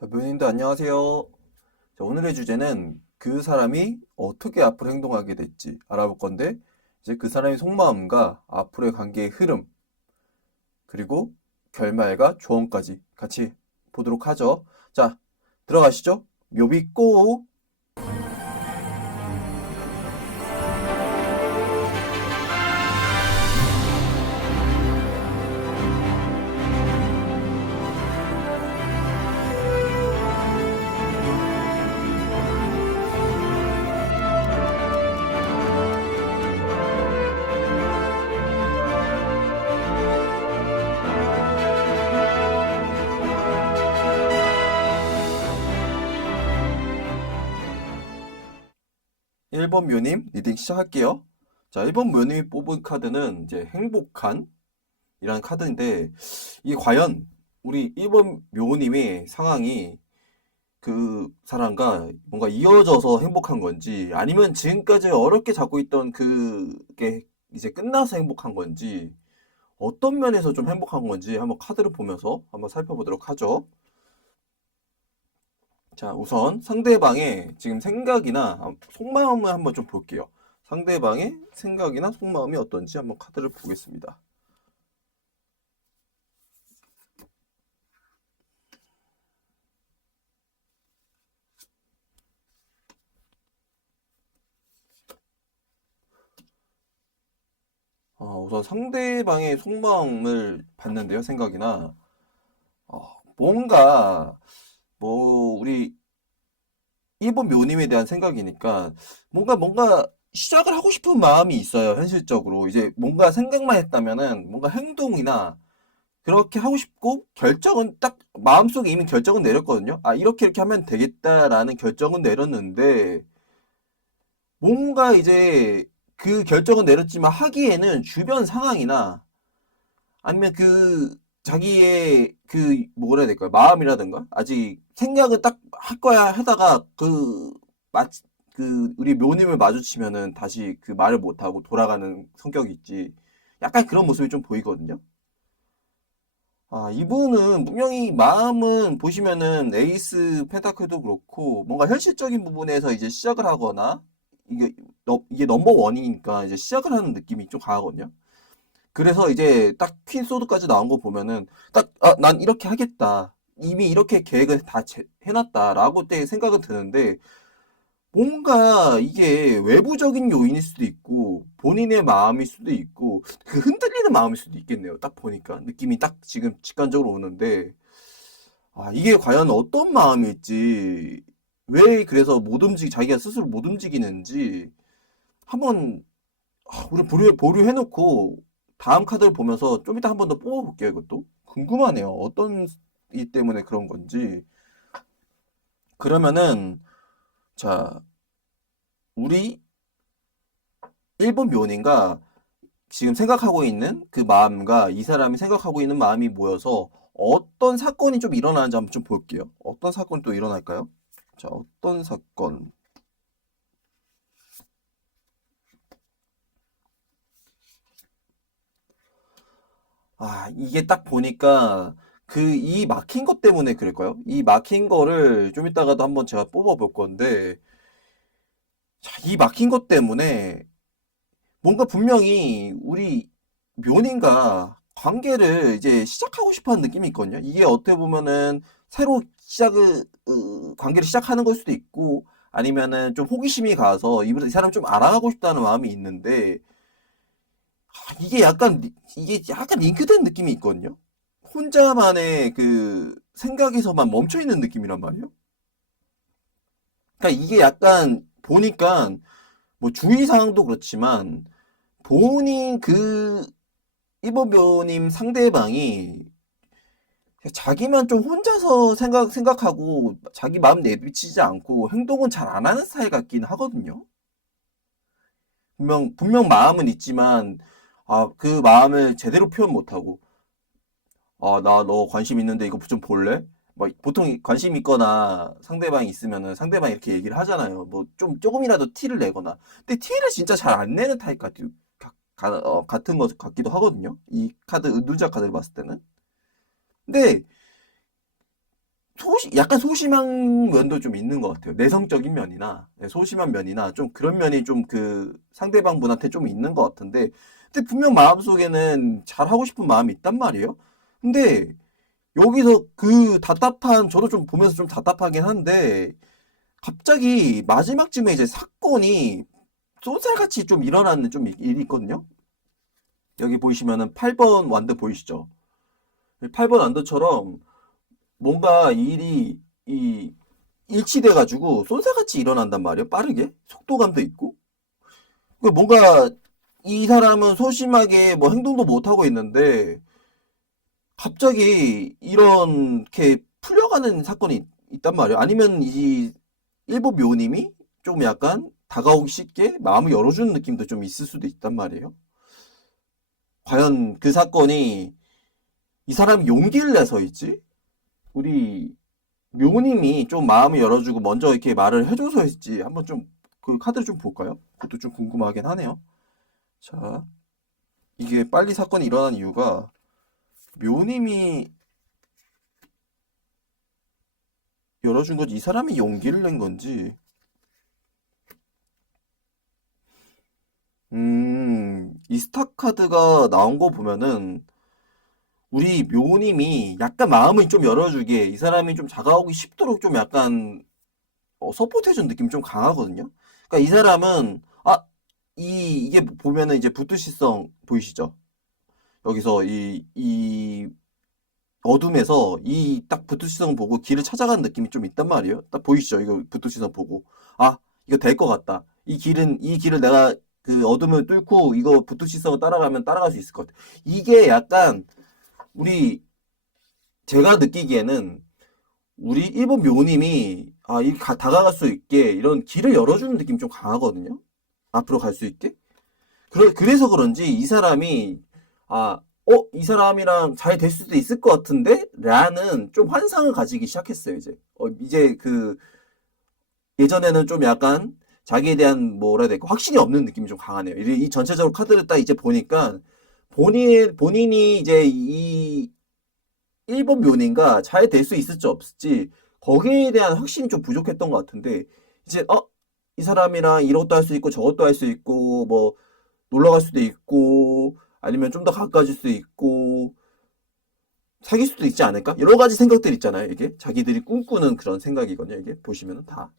자, 묘님들 안녕하세요. 자, 오늘의 주제는 그 사람이 어떻게 앞으로 행동하게 될지 알아볼 건데, 이제 그 사람의 속마음과 앞으로의 관계의 흐름, 그리고 결말과 조언까지 같이 보도록 하죠. 자, 들어가시죠. 묘비 고! 1번 묘님 리딩 시작할게요. 자, 1번 묘님이 뽑은 카드는 이제 행복한 이라는 카드인데, 이게 과연 우리 1번 묘님의 상황이 그 사람과 뭔가 이어져서 행복한 건지, 아니면 지금까지 어렵게 잡고 있던 그게 이제 끝나서 행복한 건지, 어떤 면에서 좀 행복한 건지 한번 카드를 보면서 한번 살펴보도록 하죠. 자, 우선 상대방의 지금 생각이나 속마음을 한번 좀 볼게요. 상대방의 생각이나 속마음이 어떤지 한번 카드를 보겠습니다. 우선 상대방의 속마음을 봤는데요, 생각이나. 뭔가, 우리 일본 묘님에 대한 생각이니까, 뭔가 시작을 하고 싶은 마음이 있어요, 현실적으로. 이제 뭔가 생각만 했다면은, 뭔가 행동이나, 그렇게 하고 싶고, 결정은 딱, 마음속에 이미 결정은 내렸거든요. 아, 이렇게 하면 되겠다라는 결정은 내렸는데, 뭔가 이제, 그 결정은 내렸지만 하기에는 주변 상황이나, 아니면 자기의 뭐라 해야 될까요? 마음이라든가 아직 생각을 딱 할 거야 하다가 우리 묘님을 마주치면은 다시 그 말을 못하고 돌아가는 성격이 있지. 약간 그런 모습이 좀 보이거든요. 아, 이분은 분명히 마음은 보시면은 에이스 페타클도 그렇고 뭔가 현실적인 부분에서 이제 시작을 하거나 이게 넘버 원이니까 이제 시작을 하는 느낌이 좀 강하거든요. 그래서 이제 딱 퀸 소드까지 나온 거 보면은 딱, 아, 난 이렇게 하겠다. 이미 이렇게 계획을 다 해놨다라고 때 생각은 드는데 뭔가 이게 외부적인 요인일 수도 있고 본인의 마음일 수도 있고 그 흔들리는 마음일 수도 있겠네요. 딱 보니까 느낌이 딱 지금 직관적으로 오는데 아, 이게 과연 어떤 마음일지 왜 그래서 자기가 스스로 못 움직이는지 한번 우리 보류해놓고 다음 카드를 보면서 좀 이따 한 번 더 뽑아볼게요. 이것도 궁금하네요. 어떤 이 때문에 그런 건지. 그러면은 자, 우리 일본 묘닌가 지금 생각하고 있는 그 마음과 이 사람이 생각하고 있는 마음이 모여서 어떤 사건이 좀 일어나는지 한번 좀 볼게요. 어떤 사건이 또 일어날까요? 자, 어떤 사건? 아, 이게 딱 보니까 이 막힌 것 때문에 그럴까요? 이 막힌 거를 좀 이따가도 한번 제가 뽑아볼 건데, 자, 이 막힌 것 때문에 뭔가 분명히 우리 묘님과 관계를 이제 시작하고 싶어 하는 느낌이 있거든요. 이게 어떻게 보면은 새로 관계를 시작하는 걸 수도 있고, 아니면은 좀 호기심이 가서 이 사람 좀 알아가고 싶다는 마음이 있는데, 이게 약간 링크된 느낌이 있거든요. 혼자만의 그 생각에서만 멈춰 있는 느낌이란 말이에요. 그러니까 이게 약간 보니까 뭐 주의 사항도 그렇지만 본인 이보묘님 상대방이 자기만 좀 혼자서 생각하고 자기 마음 내비치지 않고 행동은 잘 안 하는 스타일 같긴 하거든요. 분명 마음은 있지만 아, 그 마음을 제대로 표현 못하고 아, 나 너 관심 있는데 이거 좀 볼래? 막 보통 관심 있거나 상대방이 있으면은 상대방이 이렇게 얘기를 하잖아요. 뭐 좀 조금이라도 티를 내거나. 근데 티를 진짜 잘 안 내는 타입 같은 것 같기도 하거든요. 이 카드, 눈자 카드를 봤을 때는. 근데 약간 소심한 면도 좀 있는 것 같아요. 내성적인 면이나, 소심한 면이나, 좀 그런 면이 좀 그 상대방분한테 좀 있는 것 같은데, 근데 분명 마음속에는 잘하고 싶은 마음이 있단 말이에요? 근데 여기서 그 답답한, 저도 좀 보면서 좀 답답하긴 한데, 갑자기 마지막쯤에 이제 사건이 쏜살같이 좀 일어나는 좀 일이 있거든요? 여기 보이시면은 8번 완드 보이시죠? 8번 완드처럼 뭔가 일이 일치돼가지고 쏜살같이 일어난단 말이에요. 빠르게 속도감도 있고. 뭔가 이 사람은 소심하게 뭐 행동도 못 하고 있는데 갑자기 이렇게 풀려가는 사건이 있단 말이에요. 아니면 이 일본 묘님이 좀 약간 다가오기 쉽게 마음을 열어주는 느낌도 좀 있을 수도 있단 말이에요. 과연 그 사건이 이 사람이 용기를 내서 있지? 우리 묘님이 좀 마음을 열어주고 먼저 이렇게 말을 해줘서 했지. 한번 좀 그 카드를 좀 볼까요? 그것도 좀 궁금하긴 하네요. 자, 이게 빨리 사건이 일어난 이유가 묘님이 열어준 건지 이 사람이 용기를 낸 건지. 이 스타 카드가 나온 거 보면은 우리 묘님이 약간 마음을 좀 열어주게 이 사람이 좀 다가오기 쉽도록 좀 약간 서포트해준 느낌이 좀 강하거든요. 그러니까 이 사람은 이게 보면은 이제 부뚜시성 보이시죠? 여기서 이 어둠에서 이 딱 부뚜시성 보고 길을 찾아가는 느낌이 좀 있단 말이에요. 딱 보이시죠? 이거 부뚜시성 보고 이거 될 것 같다. 이 길을 내가 그 어둠을 뚫고 이거 부뚜시성을 따라가면 따라갈 수 있을 것 같아. 이게 약간 우리 제가 느끼기에는 우리 일본 묘님이 다가갈 수 있게 이런 길을 열어주는 느낌이 좀 강하거든요. 앞으로 갈 수 있게. 그래서 그런지 이 사람이 이 사람이랑 잘 될 수도 있을 것 같은데? 라는 좀 환상을 가지기 시작했어요, 이제. 이제 예전에는 좀 약간 자기에 대한 뭐라 해야 될까, 확신이 없는 느낌이 좀 강하네요. 이 전체적으로 카드를 딱 이제 보니까 본인이 이제 이 일본 묘님과 잘 될 수 있을지 없을지 거기에 대한 확신이 좀 부족했던 것 같은데 이제 이 사람이랑 이것도 할 수 있고 저것도 할 수 있고 뭐 놀러 갈 수도 있고 아니면 좀 더 가까워질 수도 있고 사귈 수도 있지 않을까? 여러 가지 생각들 있잖아요. 이게 자기들이 꿈꾸는 그런 생각이거든요. 이게 보시면은 다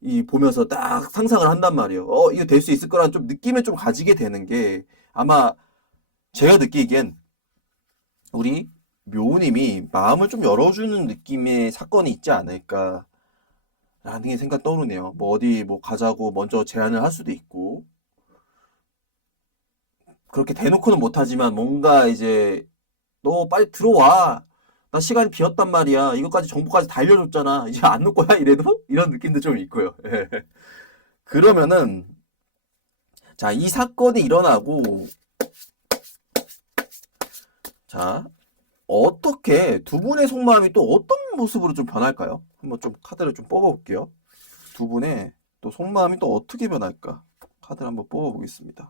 이 보면서 딱 상상을 한단 말이에요. 이거 될 수 있을 거란 좀 느낌을 좀 가지게 되는 게 아마 제가 느끼기엔 우리 묘님이 마음을 좀 열어주는 느낌의 사건이 있지 않을까라는 게 생각 떠오르네요. 뭐 어디 뭐 가자고 먼저 제안을 할 수도 있고 그렇게 대놓고는 못하지만 뭔가 이제 너 빨리 들어와. 나 시간이 비었단 말이야. 이것까지 정보까지 다 알려줬잖아. 이제 안 놓을 거야? 이래도? 이런 느낌도 좀 있고요. 그러면은 자, 이 사건이 일어나고 자, 어떻게 두 분의 속마음이 또 어떤 모습으로 좀 변할까요? 한번 좀 카드를 좀 뽑아볼게요. 두 분의 또 속마음이 또 어떻게 변할까? 카드를 한번 뽑아보겠습니다.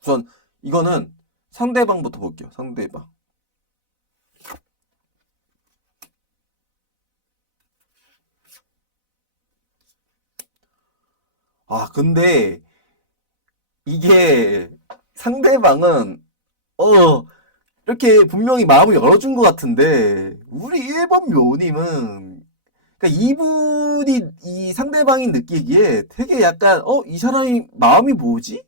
우선 이거는 상대방부터 볼게요. 상대방. 근데 이게 상대방은 이렇게 분명히 마음을 열어준 것 같은데 우리 1번 묘님은 그러니까 이분이 이 상대방이 느끼기에 되게 약간 이 사람이 마음이 뭐지?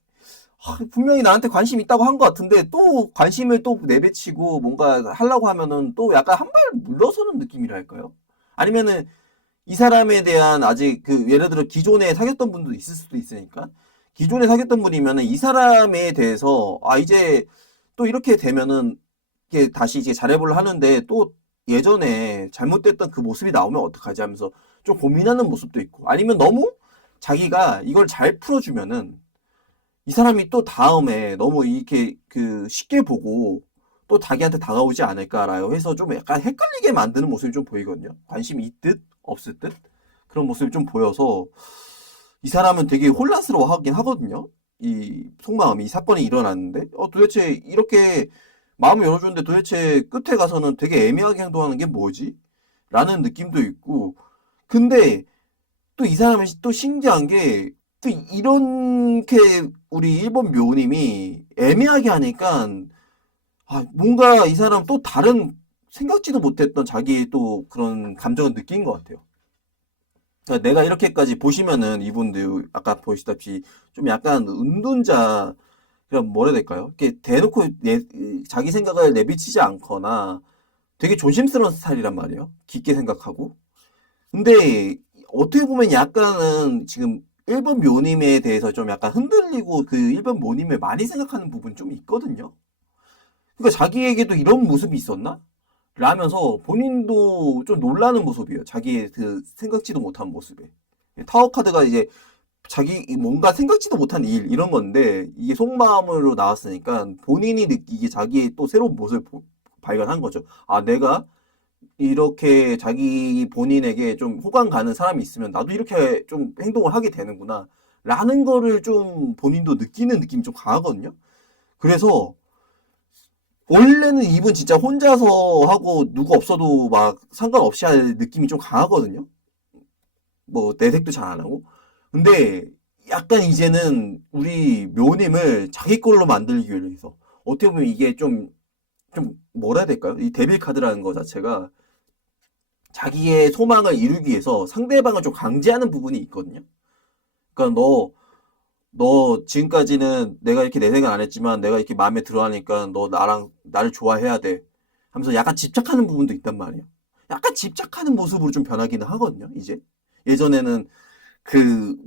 분명히 나한테 관심 있다고 한 것 같은데 또 관심을 또 내비치고 뭔가 하려고 하면은 또 약간 한 발 물러서는 느낌이랄까요? 아니면은 이 사람에 대한 아직 예를 들어 기존에 사귀었던 분도 있을 수도 있으니까 기존에 사귀었던 분이면은 이 사람에 대해서 이제 또 이렇게 되면은 이게 다시 이제 잘해보려 하는데 또 예전에 잘못됐던 그 모습이 나오면 어떡하지 하면서 좀 고민하는 모습도 있고 아니면 너무 자기가 이걸 잘 풀어주면은 이 사람이 또 다음에 너무 이렇게 쉽게 보고 또 자기한테 다가오지 않을까라고 해서 좀 약간 헷갈리게 만드는 모습이 좀 보이거든요. 관심이 있듯 없을 듯 그런 모습이 좀 보여서 이 사람은 되게 혼란스러워 하긴 하거든요. 이 속마음이 이 사건이 일어났는데 도대체 이렇게 마음을 열어줬는데 도대체 끝에 가서는 되게 애매하게 행동하는 게 뭐지? 라는 느낌도 있고. 근데 또 이 사람이 또 신기한 게 또 이렇게 우리 일본 묘님이 애매하게 하니까 뭔가 이 사람 또 다른 생각지도 못했던 자기의 또 그런 감정을 느낀 것 같아요. 그러니까 내가 이렇게까지 보시면은 이분들 아까 보시다시피 좀 약간 은둔자 그럼 뭐라 해야 될까요? 이렇게 대놓고 자기 생각을 내비치지 않거나 되게 조심스러운 스타일이란 말이에요. 깊게 생각하고. 근데 어떻게 보면 약간은 지금 일본 묘님에 대해서 좀 약간 흔들리고 그 일본 묘님을 많이 생각하는 부분이 좀 있거든요. 그러니까 자기에게도 이런 모습이 있었나? 라면서 본인도 좀 놀라는 모습이에요. 자기의 그 생각지도 못한 모습에. 타워 카드가 이제 자기 뭔가 생각지도 못한 일 이런 건데 이게 속마음으로 나왔으니까 본인이 느끼기에 자기의 또 새로운 모습을 발견한 거죠. 아, 내가 이렇게 자기 본인에게 좀 호감 가는 사람이 있으면 나도 이렇게 좀 행동을 하게 되는구나. 라는 거를 좀 본인도 느끼는 느낌이 좀 강하거든요. 그래서 원래는 이분 진짜 혼자서 하고 누구 없어도 막 상관없이 할 느낌이 좀 강하거든요. 뭐 내색도 잘 안 하고. 근데 약간 이제는 우리 묘님을 자기 걸로 만들기 위해서 어떻게 보면 이게 좀 뭐라 해야 될까요? 이 데빌 카드라는 거 자체가 자기의 소망을 이루기 위해서 상대방을 좀 강제하는 부분이 있거든요. 그러니까 너 지금까지는 내가 이렇게 내색은 안 했지만 내가 이렇게 마음에 들어 하니까 너 나를 좋아해야 돼. 하면서 약간 집착하는 부분도 있단 말이에요. 약간 집착하는 모습으로 좀 변하기는 하거든요, 이제. 예전에는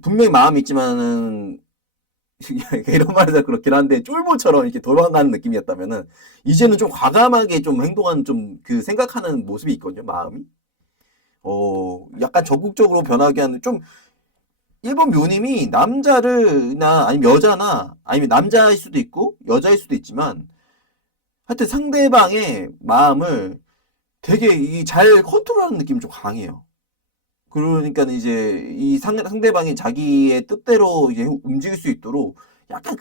분명히 마음이 있지만은, 이런 말해서 그렇긴 한데, 쫄보처럼 이렇게 도망가는 느낌이었다면은, 이제는 좀 과감하게 좀 행동하는 좀 생각하는 모습이 있거든요, 마음이. 약간 적극적으로 변하게 하는, 좀, 일본 묘님이 남자를나, 아니면 여자나, 아니면 남자일 수도 있고, 여자일 수도 있지만, 하여튼 상대방의 마음을 되게 잘 컨트롤하는 느낌이 좀 강해요. 그러니까 이제 이 상대방이 자기의 뜻대로 이제 움직일 수 있도록 약간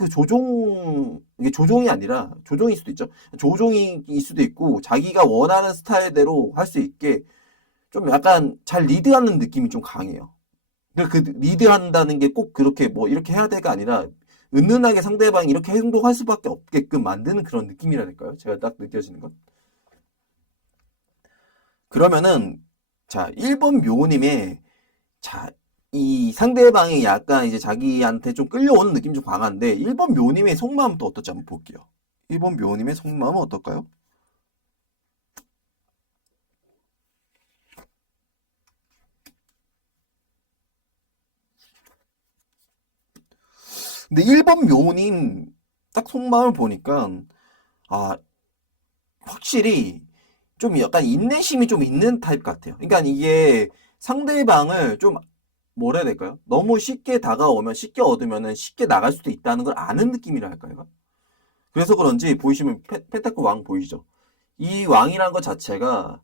이게 조종이 아니라 조종일 수도 있죠. 조종일 수도 있고 자기가 원하는 스타일대로 할 수 있게 좀 약간 잘 리드하는 느낌이 좀 강해요. 그 리드한다는 게 꼭 그렇게 뭐 이렇게 해야 돼가 아니라 은은하게 상대방이 이렇게 행동할 수밖에 없게끔 만드는 그런 느낌이랄까요? 제가 딱 느껴지는 건. 그러면은 자, 1번 묘님의 자, 이 상대방이 약간 이제 자기한테 좀 끌려오는 느낌이 좀 강한데 1번 묘님의 속마음은 또 어떨지 한번 볼게요. 1번 묘님의 속마음은 어떨까요? 근데 1번 묘님 딱 속마음을 보니까 아, 확실히 좀 약간 인내심이 좀 있는 타입 같아요. 그러니까 이게 상대방을 좀 뭐라 해야 될까요? 너무 쉽게 다가오면 쉽게 얻으면은 쉽게 나갈 수도 있다는 걸 아는 느낌이라 할까요? 그래서 그런지 보이시면 펜타클 왕 보이시죠? 이 왕이라는 것 자체가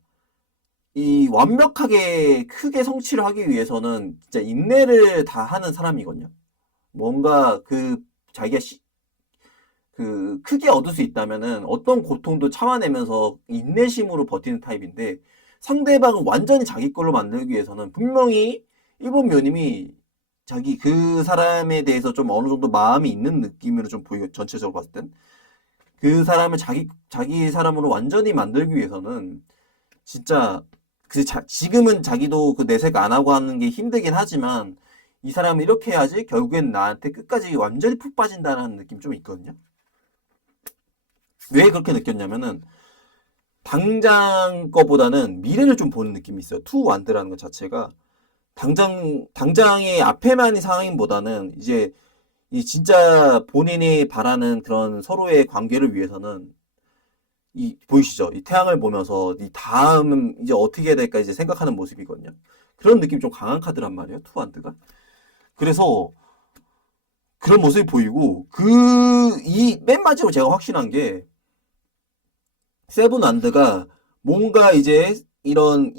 이 완벽하게 크게 성취를 하기 위해서는 진짜 인내를 다 하는 사람이거든요. 뭔가 자기가 크게 얻을 수 있다면은 어떤 고통도 참아내면서 인내심으로 버티는 타입인데 상대방을 완전히 자기 걸로 만들기 위해서는 분명히 일본 묘님이 자기 그 사람에 대해서 좀 어느 정도 마음이 있는 느낌으로 좀 보이고 전체적으로 봤을 땐 그 사람을 자기 사람으로 완전히 만들기 위해서는 진짜 지금은 자기도 그 내색 안 하고 하는 게 힘들긴 하지만 이 사람은 이렇게 해야지 결국엔 나한테 끝까지 완전히 푹 빠진다는 느낌 좀 있거든요. 왜 그렇게 느꼈냐면은 당장 거보다는 미래를 좀 보는 느낌이 있어요. 투 완드라는 것 자체가 당장의 앞에만이 상황보다는 이제 이 진짜 본인이 바라는 그런 서로의 관계를 위해서는 보이시죠? 이 태양을 보면서 이 다음은 이제 어떻게 해야 될까 이제 생각하는 모습이거든요. 그런 느낌 좀 강한 카드란 말이에요. 투한드가. 그래서 그런 모습이 보이고 이 맨 마지막으로 제가 확신한 게 세븐안드가 뭔가 이제 그런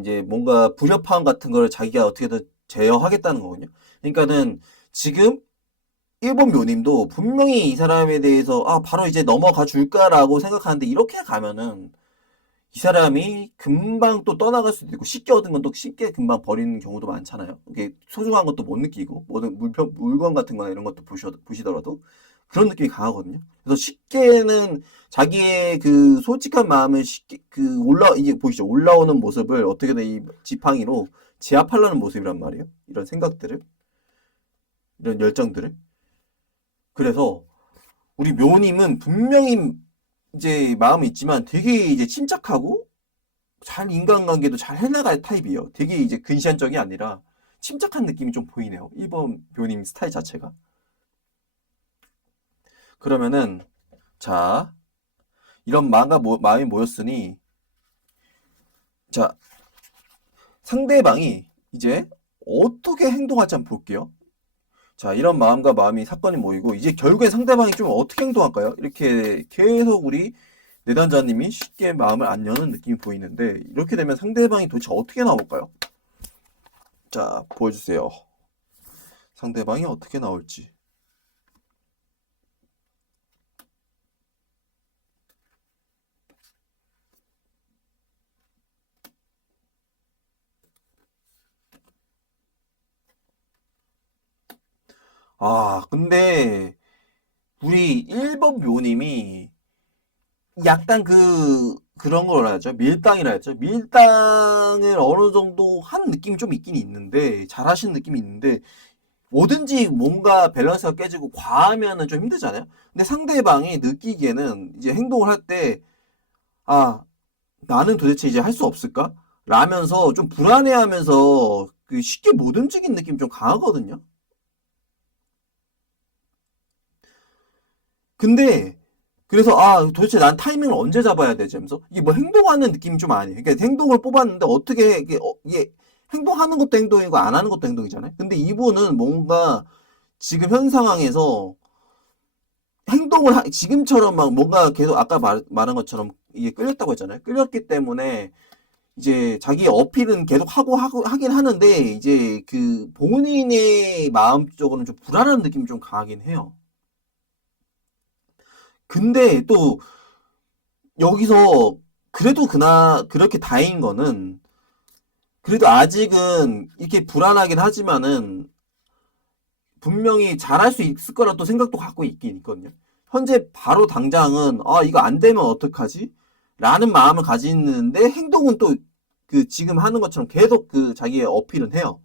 이제 뭔가 불협화음 같은 걸 자기가 어떻게든 제어하겠다는 거거든요. 그러니까는 지금 1번 묘님도 분명히 이 사람에 대해서 바로 이제 넘어가 줄까라고 생각하는데 이렇게 가면은 이 사람이 금방 또 떠나갈 수도 있고 쉽게 얻은 건 또 쉽게 금방 버리는 경우도 많잖아요. 이게 소중한 것도 못 느끼고 모든 물건 같은 거나 이런 것도 보시더라도 그런 느낌이 강하거든요. 그래서 쉽게는 자기의 그 솔직한 마음을 쉽게 이게 보이시죠? 올라오는 모습을 어떻게든 이 지팡이로 제압하려는 모습이란 말이에요. 이런 생각들을, 이런 열정들을. 그래서 우리 묘님은 분명히 이제 마음이 있지만 되게 이제 침착하고 잘 인간관계도 잘 해나갈 타입이에요. 되게 이제 근시안적이 아니라 침착한 느낌이 좀 보이네요. 1번 묘님 스타일 자체가. 그러면은 자, 이런 마음이 모였으니 자, 상대방이 이제 어떻게 행동할지 한번 볼게요. 자, 이런 마음과 마음이 사건이 모이고 이제 결국에 상대방이 좀 어떻게 행동할까요? 이렇게 계속 우리 내단자님이 쉽게 마음을 안 여는 느낌이 보이는데 이렇게 되면 상대방이 도대체 어떻게 나올까요? 자, 보여주세요. 상대방이 어떻게 나올지. 근데 우리 1번 묘님이 약간 그런 걸 하죠. 밀당이라 했죠. 밀당을 어느 정도 한 느낌이 좀 있긴 있는데, 잘하시는 느낌이 있는데, 뭐든지 뭔가 밸런스가 깨지고 과하면은 좀 힘들잖아요. 근데 상대방이 느끼기에는 이제 행동을 할 때, 아, 나는 도대체 이제 할 수 없을까? 라면서 좀 불안해하면서 쉽게 못 움직이는 느낌이 좀 강하거든요. 근데 그래서 도대체 난 타이밍을 언제 잡아야 되지? 하면서 이게 뭐 행동하는 느낌이 좀 아니에요. 그러니까 행동을 뽑았는데 어떻게 이게 행동하는 것도 행동이고 안 하는 것도 행동이잖아요. 근데 이분은 뭔가 지금 현 상황에서 지금처럼 막 뭔가 계속 아까 말한 것처럼 이게 끌렸다고 했잖아요. 끌렸기 때문에 이제 자기 어필은 계속 하고 하긴 하는데 이제 그 본인의 마음적으로는 좀 불안한 느낌이 좀 강하긴 해요. 근데 또 여기서 그래도 그렇게 다행인 거는 그래도 아직은 이렇게 불안하긴 하지만은 분명히 잘할 수 있을 거라 또 생각도 갖고 있긴 있거든요. 현재 바로 당장은 이거 안 되면 어떡하지? 라는 마음을 가지는데 행동은 또 지금 하는 것처럼 계속 자기의 어필은 해요.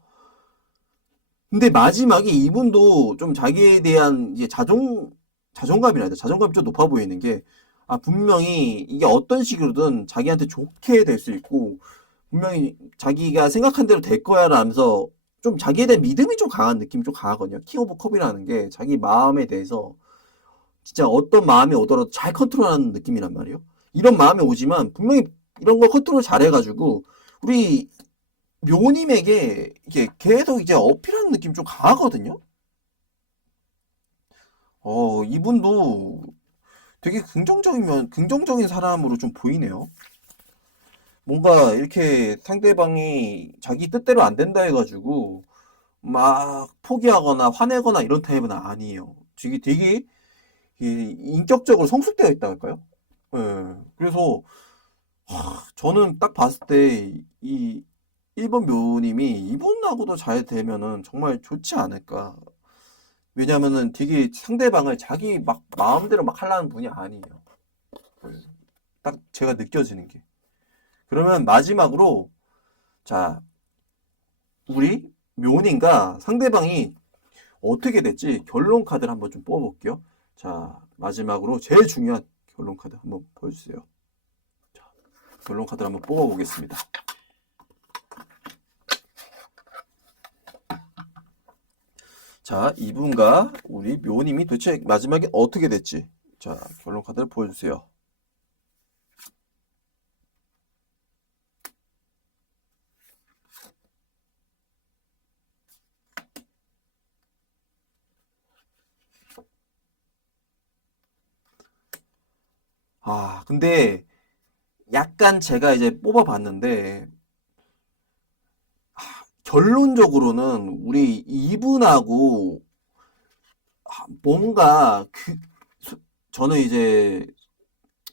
근데 마지막에 이분도 좀 자기에 대한 이제 자존감이라 해야 돼. 자존감이 좀 높아 보이는 게, 분명히 이게 어떤 식으로든 자기한테 좋게 될 수 있고, 분명히 자기가 생각한 대로 될 거야 라면서 좀 자기에 대한 믿음이 좀 강한 느낌이 좀 강하거든요. 킹 오브 컵이라는 게 자기 마음에 대해서 진짜 어떤 마음이 오더라도 잘 컨트롤하는 느낌이란 말이에요. 이런 마음이 오지만 분명히 이런 거 컨트롤 잘해가지고 우리 묘님에게 이게 계속 이제 어필하는 느낌이 좀 강하거든요. 이분도 되게 긍정적인 사람으로 좀 보이네요. 뭔가 이렇게 상대방이 자기 뜻대로 안 된다 해가지고 막 포기하거나 화내거나 이런 타입은 아니에요. 되게 인격적으로 성숙되어 있다 할까요? 예. 그래서 저는 딱 봤을 때 이 1번 묘님이 이분하고도 잘 되면은 정말 좋지 않을까. 왜냐면은 되게 상대방을 자기 막 마음대로 막 하려는 분이 아니에요. 예. 딱 제가 느껴지는 게. 그러면 마지막으로 자, 우리 묘님과 상대방이 어떻게 될지 결론 카드를 한번 좀 뽑아볼게요. 자, 마지막으로 제일 중요한 결론 카드 한번 보여주세요. 자, 결론 카드를 한번 뽑아보겠습니다. 자, 이분과 우리 묘님이 도대체 마지막에 어떻게 됐지? 자, 결론 카드를 보여주세요. 근데 약간 제가 이제 뽑아봤는데, 결론적으로는 우리 이분하고 뭔가 저는 이제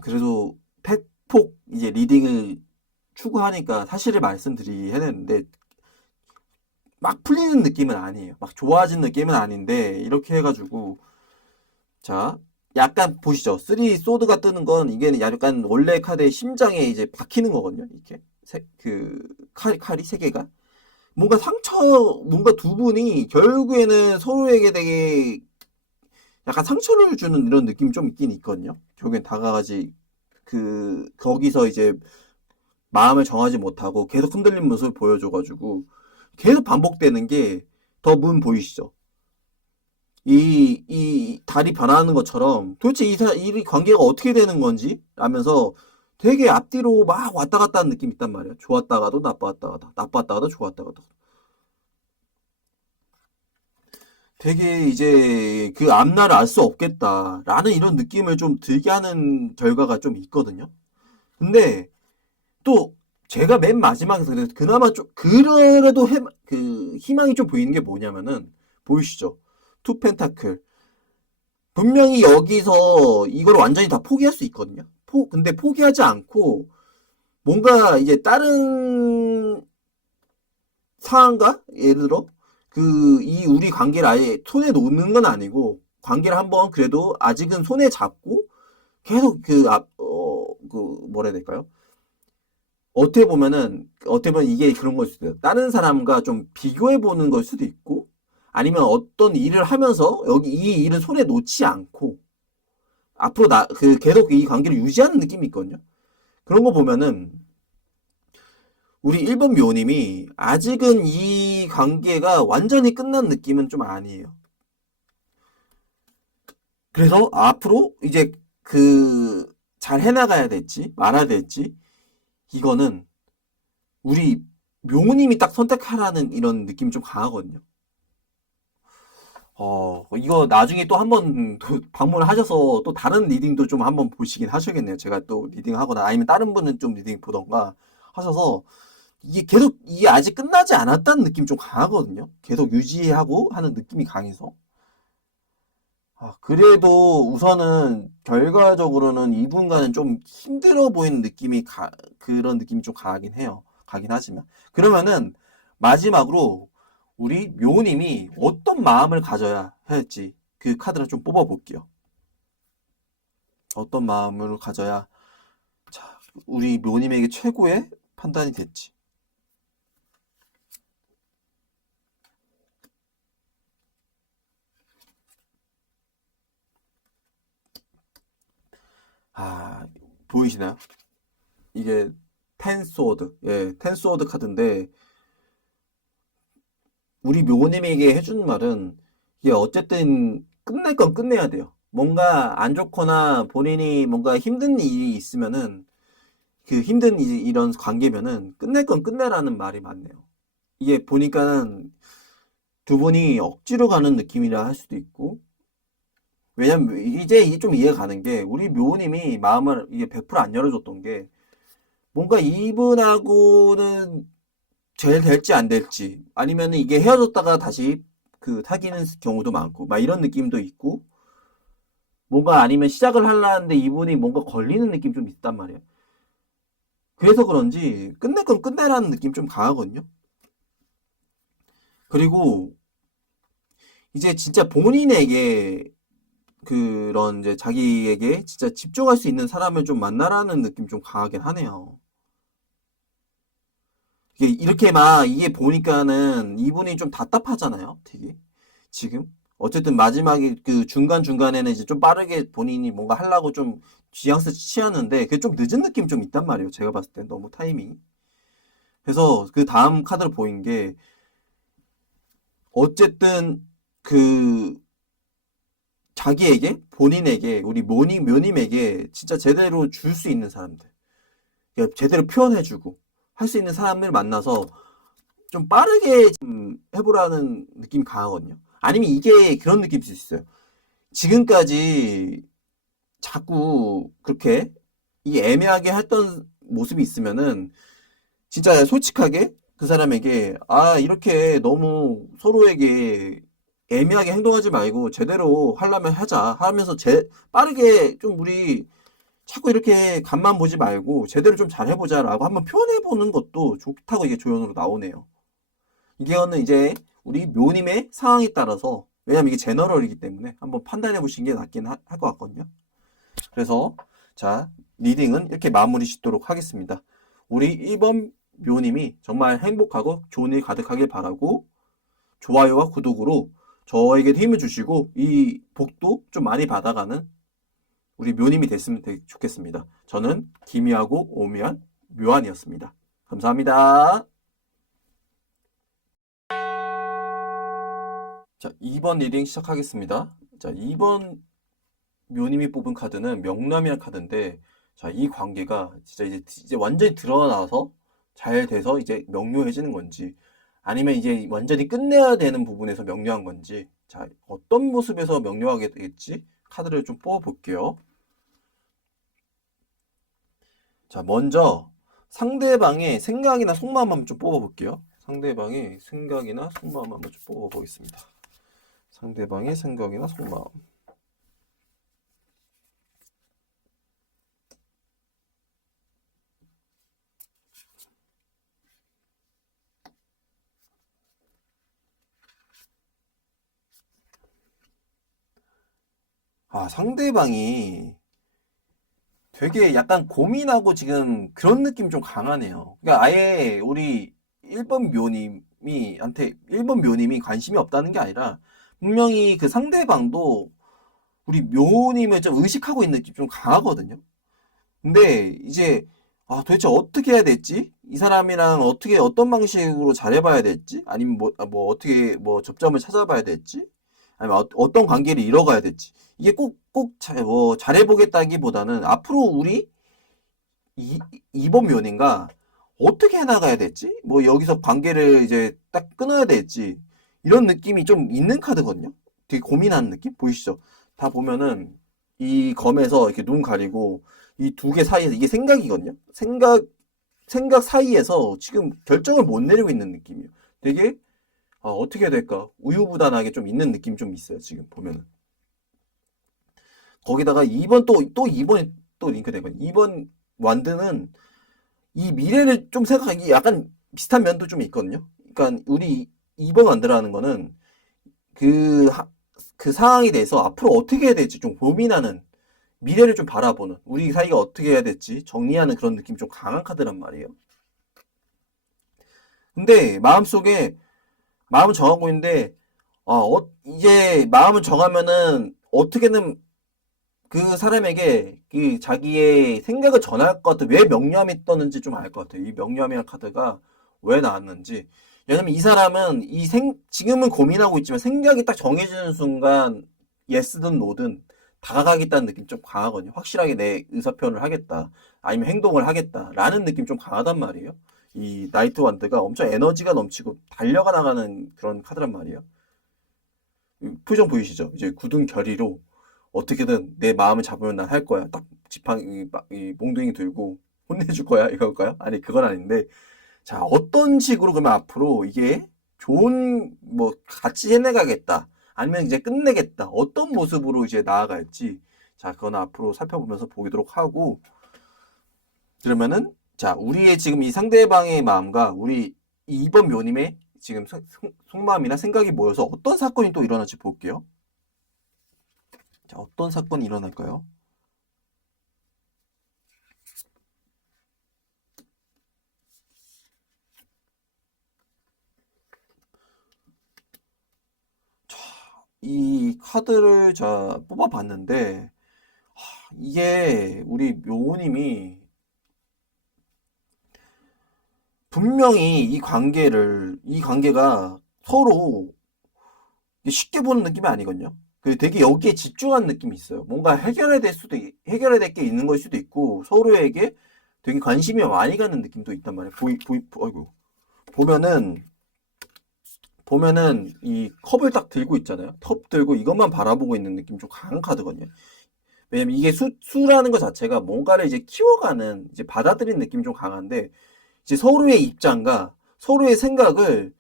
그래도 팩폭 이제 리딩을 추구하니까 사실을 말씀드려야 되는데 막 풀리는 느낌은 아니에요. 막 좋아진 느낌은 아닌데 이렇게 해가지고 자 약간 보시죠. 3 소드가 뜨는 건 이게 약간 원래 카드의 심장에 이제 박히는 거거든요. 이렇게 그 칼이 세 개가 뭔가 뭔가 두 분이 결국에는 서로에게 되게 약간 상처를 주는 이런 느낌이 좀 있긴 있거든요. 결국엔 다가가지 거기서 이제 마음을 정하지 못하고 계속 흔들린 모습을 보여줘가지고 계속 반복되는 게 더 문 보이시죠? 이 달이 변하는 것처럼 도대체 이 관계가 어떻게 되는 건지 라면서 되게 앞뒤로 막 왔다 갔다 하는 느낌이 있단 말이에요. 좋았다가도 나빴다가도, 나빴다가도 좋았다가도. 되게 이제 그 앞날을 알 수 없겠다라는 이런 느낌을 좀 들게 하는 결과가 좀 있거든요. 근데 또 제가 맨 마지막에서 그나마 좀 그래도 희망이 좀 보이는 게 뭐냐면은 보이시죠? 투 펜타클 분명히 여기서 이걸 완전히 다 포기할 수 있거든요. 근데 포기하지 않고 뭔가 이제 다른 상황과 예를 들어 이 우리 관계를 아예 손에 놓는 건 아니고 관계를 한번 그래도 아직은 손에 잡고 계속 뭐라 해야 될까요? 어떻게 보면 이게 그런 걸 수도 있어요. 다른 사람과 좀 비교해 보는 걸 수도 있고, 아니면 어떤 일을 하면서 여기 이 일은 손에 놓지 않고, 앞으로 계속 이 관계를 유지하는 느낌이 있거든요. 그런 거 보면은, 우리 1번 묘님이 아직은 이 관계가 완전히 끝난 느낌은 좀 아니에요. 그래서 앞으로 이제 잘 해나가야 될지, 말아야 될지, 이거는 우리 묘님이 딱 선택하라는 이런 느낌이 좀 강하거든요. 이거 나중에 또 한번 방문을 하셔서 또 다른 리딩도 좀 한번 보시긴 하셔야겠네요. 제가 또 리딩 하거나 아니면 다른 분은 좀 리딩 보던가 하셔서 이게 계속 이게 아직 끝나지 않았다는 느낌이 좀 강하거든요. 계속 유지하고 하는 느낌이 강해서. 그래도 우선은 결과적으로는 이분과는 좀 힘들어 보이는 그런 느낌이 좀 강하긴 해요. 가긴 하지만. 그러면은 마지막으로 우리 묘님이 어떤 마음을 가져야 할지 그 카드를 좀 뽑아볼게요. 어떤 마음을 가져야 자, 우리 묘님에게 최고의 판단이 됐지. 아, 보이시나요? 이게 텐소드. 예, 텐소드 카드인데 우리 묘님에게 해주는 말은 이게 어쨌든 끝낼 건 끝내야 돼요. 뭔가 안 좋거나 본인이 뭔가 힘든 일이 있으면은 힘든 이런 관계면은 끝낼 건 끝내라는 말이 맞네요. 이게 보니까는 두 분이 억지로 가는 느낌이라 할 수도 있고 왜냐면 이제 좀 이해가 가는 게 우리 묘님이 마음을 이게 100%안 열어줬던 게 뭔가 이분하고는 잘 될지 안 될지 아니면 이게 헤어졌다가 다시 사귀는 경우도 많고 막 이런 느낌도 있고 뭔가 아니면 시작을 하려는데 이분이 뭔가 걸리는 느낌 좀 있단 말이에요. 그래서 그런지 끝낼 건 끝내라는 느낌 좀 강하거든요. 그리고 이제 진짜 본인에게 그런 이제 자기에게 진짜 집중할 수 있는 사람을 좀 만나라는 느낌 좀 강하긴 하네요. 이게 이렇게 막 이게 보니까는 이분이 좀 답답하잖아요. 되게 지금 어쨌든 마지막에 중간중간에는 이제 좀 빠르게 본인이 뭔가 하려고 좀 뉘앙스 취하는데 그게 좀 늦은 느낌 좀 있단 말이에요. 제가 봤을 때 너무 타이밍이. 그래서 그 다음 카드를 보인 게 어쨌든 그 자기에게 본인에게 우리 묘님에게 진짜 제대로 줄 수 있는 사람들 그러니까 제대로 표현해주고 할 수 있는 사람을 만나서 좀 빠르게 좀 해보라는 느낌이 강하거든요. 아니면 이게 그런 느낌일 수 있어요. 지금까지 자꾸 그렇게 이 애매하게 했던 모습이 있으면은 진짜 솔직하게 그 사람에게 이렇게 너무 서로에게 애매하게 행동하지 말고 제대로 하려면 하자 하면서 빠르게 좀 우리 자꾸 이렇게 간만 보지 말고 제대로 좀 잘해보자라고 한번 표현해보는 것도 좋다고 이게 조언으로 나오네요. 이게는 이제 우리 묘님의 상황에 따라서, 왜냐면 이게 제너럴이기 때문에 한번 판단해 보시는 게 낫긴 할 것 같거든요. 그래서 자, 리딩은 이렇게 마무리 짓도록 하겠습니다. 우리 1번 묘님이 정말 행복하고 좋은 일 가득하길 바라고, 좋아요와 구독으로 저에게 힘을 주시고 이 복도 좀 많이 받아가는 우리 묘님이 됐으면 좋겠습니다. 저는 기미하고 오미한 묘한이었습니다. 감사합니다. 자, 2번 리딩 시작하겠습니다. 자, 2번 묘님이 뽑은 카드는 명람이란 카드인데, 자, 이 관계가 진짜 이제 완전히 드러나서 잘 돼서 이제 명료해지는 건지, 아니면 이제 완전히 끝내야 되는 부분에서 명료한 건지, 자, 어떤 모습에서 명료하게 되겠지? 카드를 좀 뽑아볼게요. 자, 먼저 상대방의 생각이나 속마음 한번 좀 뽑아볼게요. 상대방의 생각이나 속마음 한번 좀 뽑아보겠습니다. 상대방의 생각이나 속마음. 아, 상대방이 되게 약간 고민하고 지금 그런 느낌 좀 강하네요. 그러니까 아예 우리 1번 묘님이 관심이 없다는 게 아니라 분명히 그 상대방도 우리 묘님을 좀 의식하고 있는 느낌 좀 강하거든요. 근데 이제 도대체 어떻게 해야 될지, 이 사람이랑 어떻게 어떤 방식으로 잘해봐야 될지, 아니면 뭐 어떻게 뭐 접점을 찾아봐야 될지, 아니면 어떤 관계를 이뤄가야 될지, 이게 꼭 잘해보겠다기보다는 앞으로 우리 이번 면인가 어떻게 해나가야 될지, 뭐 여기서 관계를 이제 딱 끊어야 될지, 이런 느낌이 좀 있는 카드거든요. 되게 고민하는 느낌 보이시죠? 다 보면은 이 검에서 이렇게 눈 가리고 이 두 개 사이에서 이게 생각이거든요. 생각 사이에서 지금 결정을 못 내리고 있는 느낌이에요. 되게 어떻게 해야 될까? 우유부단하게 좀 있는 느낌이 좀 있어요. 지금 보면은. 거기다가 2번 또 2번이 또 링크되거든요. 2번 완드는 이 미래를 좀 생각하기 약간 비슷한 면도 좀 있거든요. 그러니까 우리 2번 완드라는 거는 그, 그 상황에 대해서 앞으로 어떻게 해야 될지 좀 고민하는, 미래를 좀 바라보는, 우리 사이가 어떻게 해야 될지 정리하는 그런 느낌이 좀 강한 카드란 말이에요. 근데 마음속에 마음을 정하고 있는데 이제 마음을 정하면은 어떻게든 그 사람에게 그 자기의 생각을 전할 것 같아. 왜 명료함이 떴는지 좀 알 것 같아요. 이 명료함이라는 카드가 왜 나왔는지. 왜냐면 이 사람은 지금은 고민하고 있지만 생각이 딱 정해지는 순간 예스든 노든 다가가겠다는 느낌 좀 강하거든요. 확실하게 내 의사표현을 하겠다. 아니면 행동을 하겠다. 라는 느낌 좀 강하단 말이에요. 이 나이트 완드가 엄청 에너지가 넘치고 달려가 나가는 그런 카드란 말이에요. 표정 보이시죠? 이제 굳은 결의로 어떻게든 내 마음을 잡으면 난 할 거야. 딱 이 몽둥이 들고 혼내줄 거야. 이걸까요? 아니, 그건 아닌데. 자, 어떤 식으로 그러면 앞으로 이게 좋은, 뭐, 같이 해내가겠다. 아니면 이제 끝내겠다. 어떤 모습으로 이제 나아갈지. 자, 그건 앞으로 살펴보면서 보도록 하고. 그러면은, 자, 우리의 지금 이 상대방의 마음과 우리 2번 묘님의 지금 속마음이나 생각이 모여서 어떤 사건이 또 일어날지 볼게요. 자, 어떤 사건이 일어날까요? 자, 이 카드를 자 뽑아봤는데 이게 우리 묘님이 분명히 이 관계가 서로 쉽게 보는 느낌이 아니거든요. 되게 여기에 집중한 느낌이 있어요. 뭔가 해결해야 될 게 있는 걸 수도 있고, 서로에게 되게 관심이 많이 가는 느낌도 있단 말이에요. 아이고. 보면은, 이 컵을 딱 들고 있잖아요. 컵 들고 이것만 바라보고 있는 느낌 좀 강한 카드거든요. 왜냐면 이게 수라는 것 자체가 뭔가를 이제 키워가는, 이제 받아들이는 느낌이 좀 강한데, 이제 서로의 입장과 서로의 생각을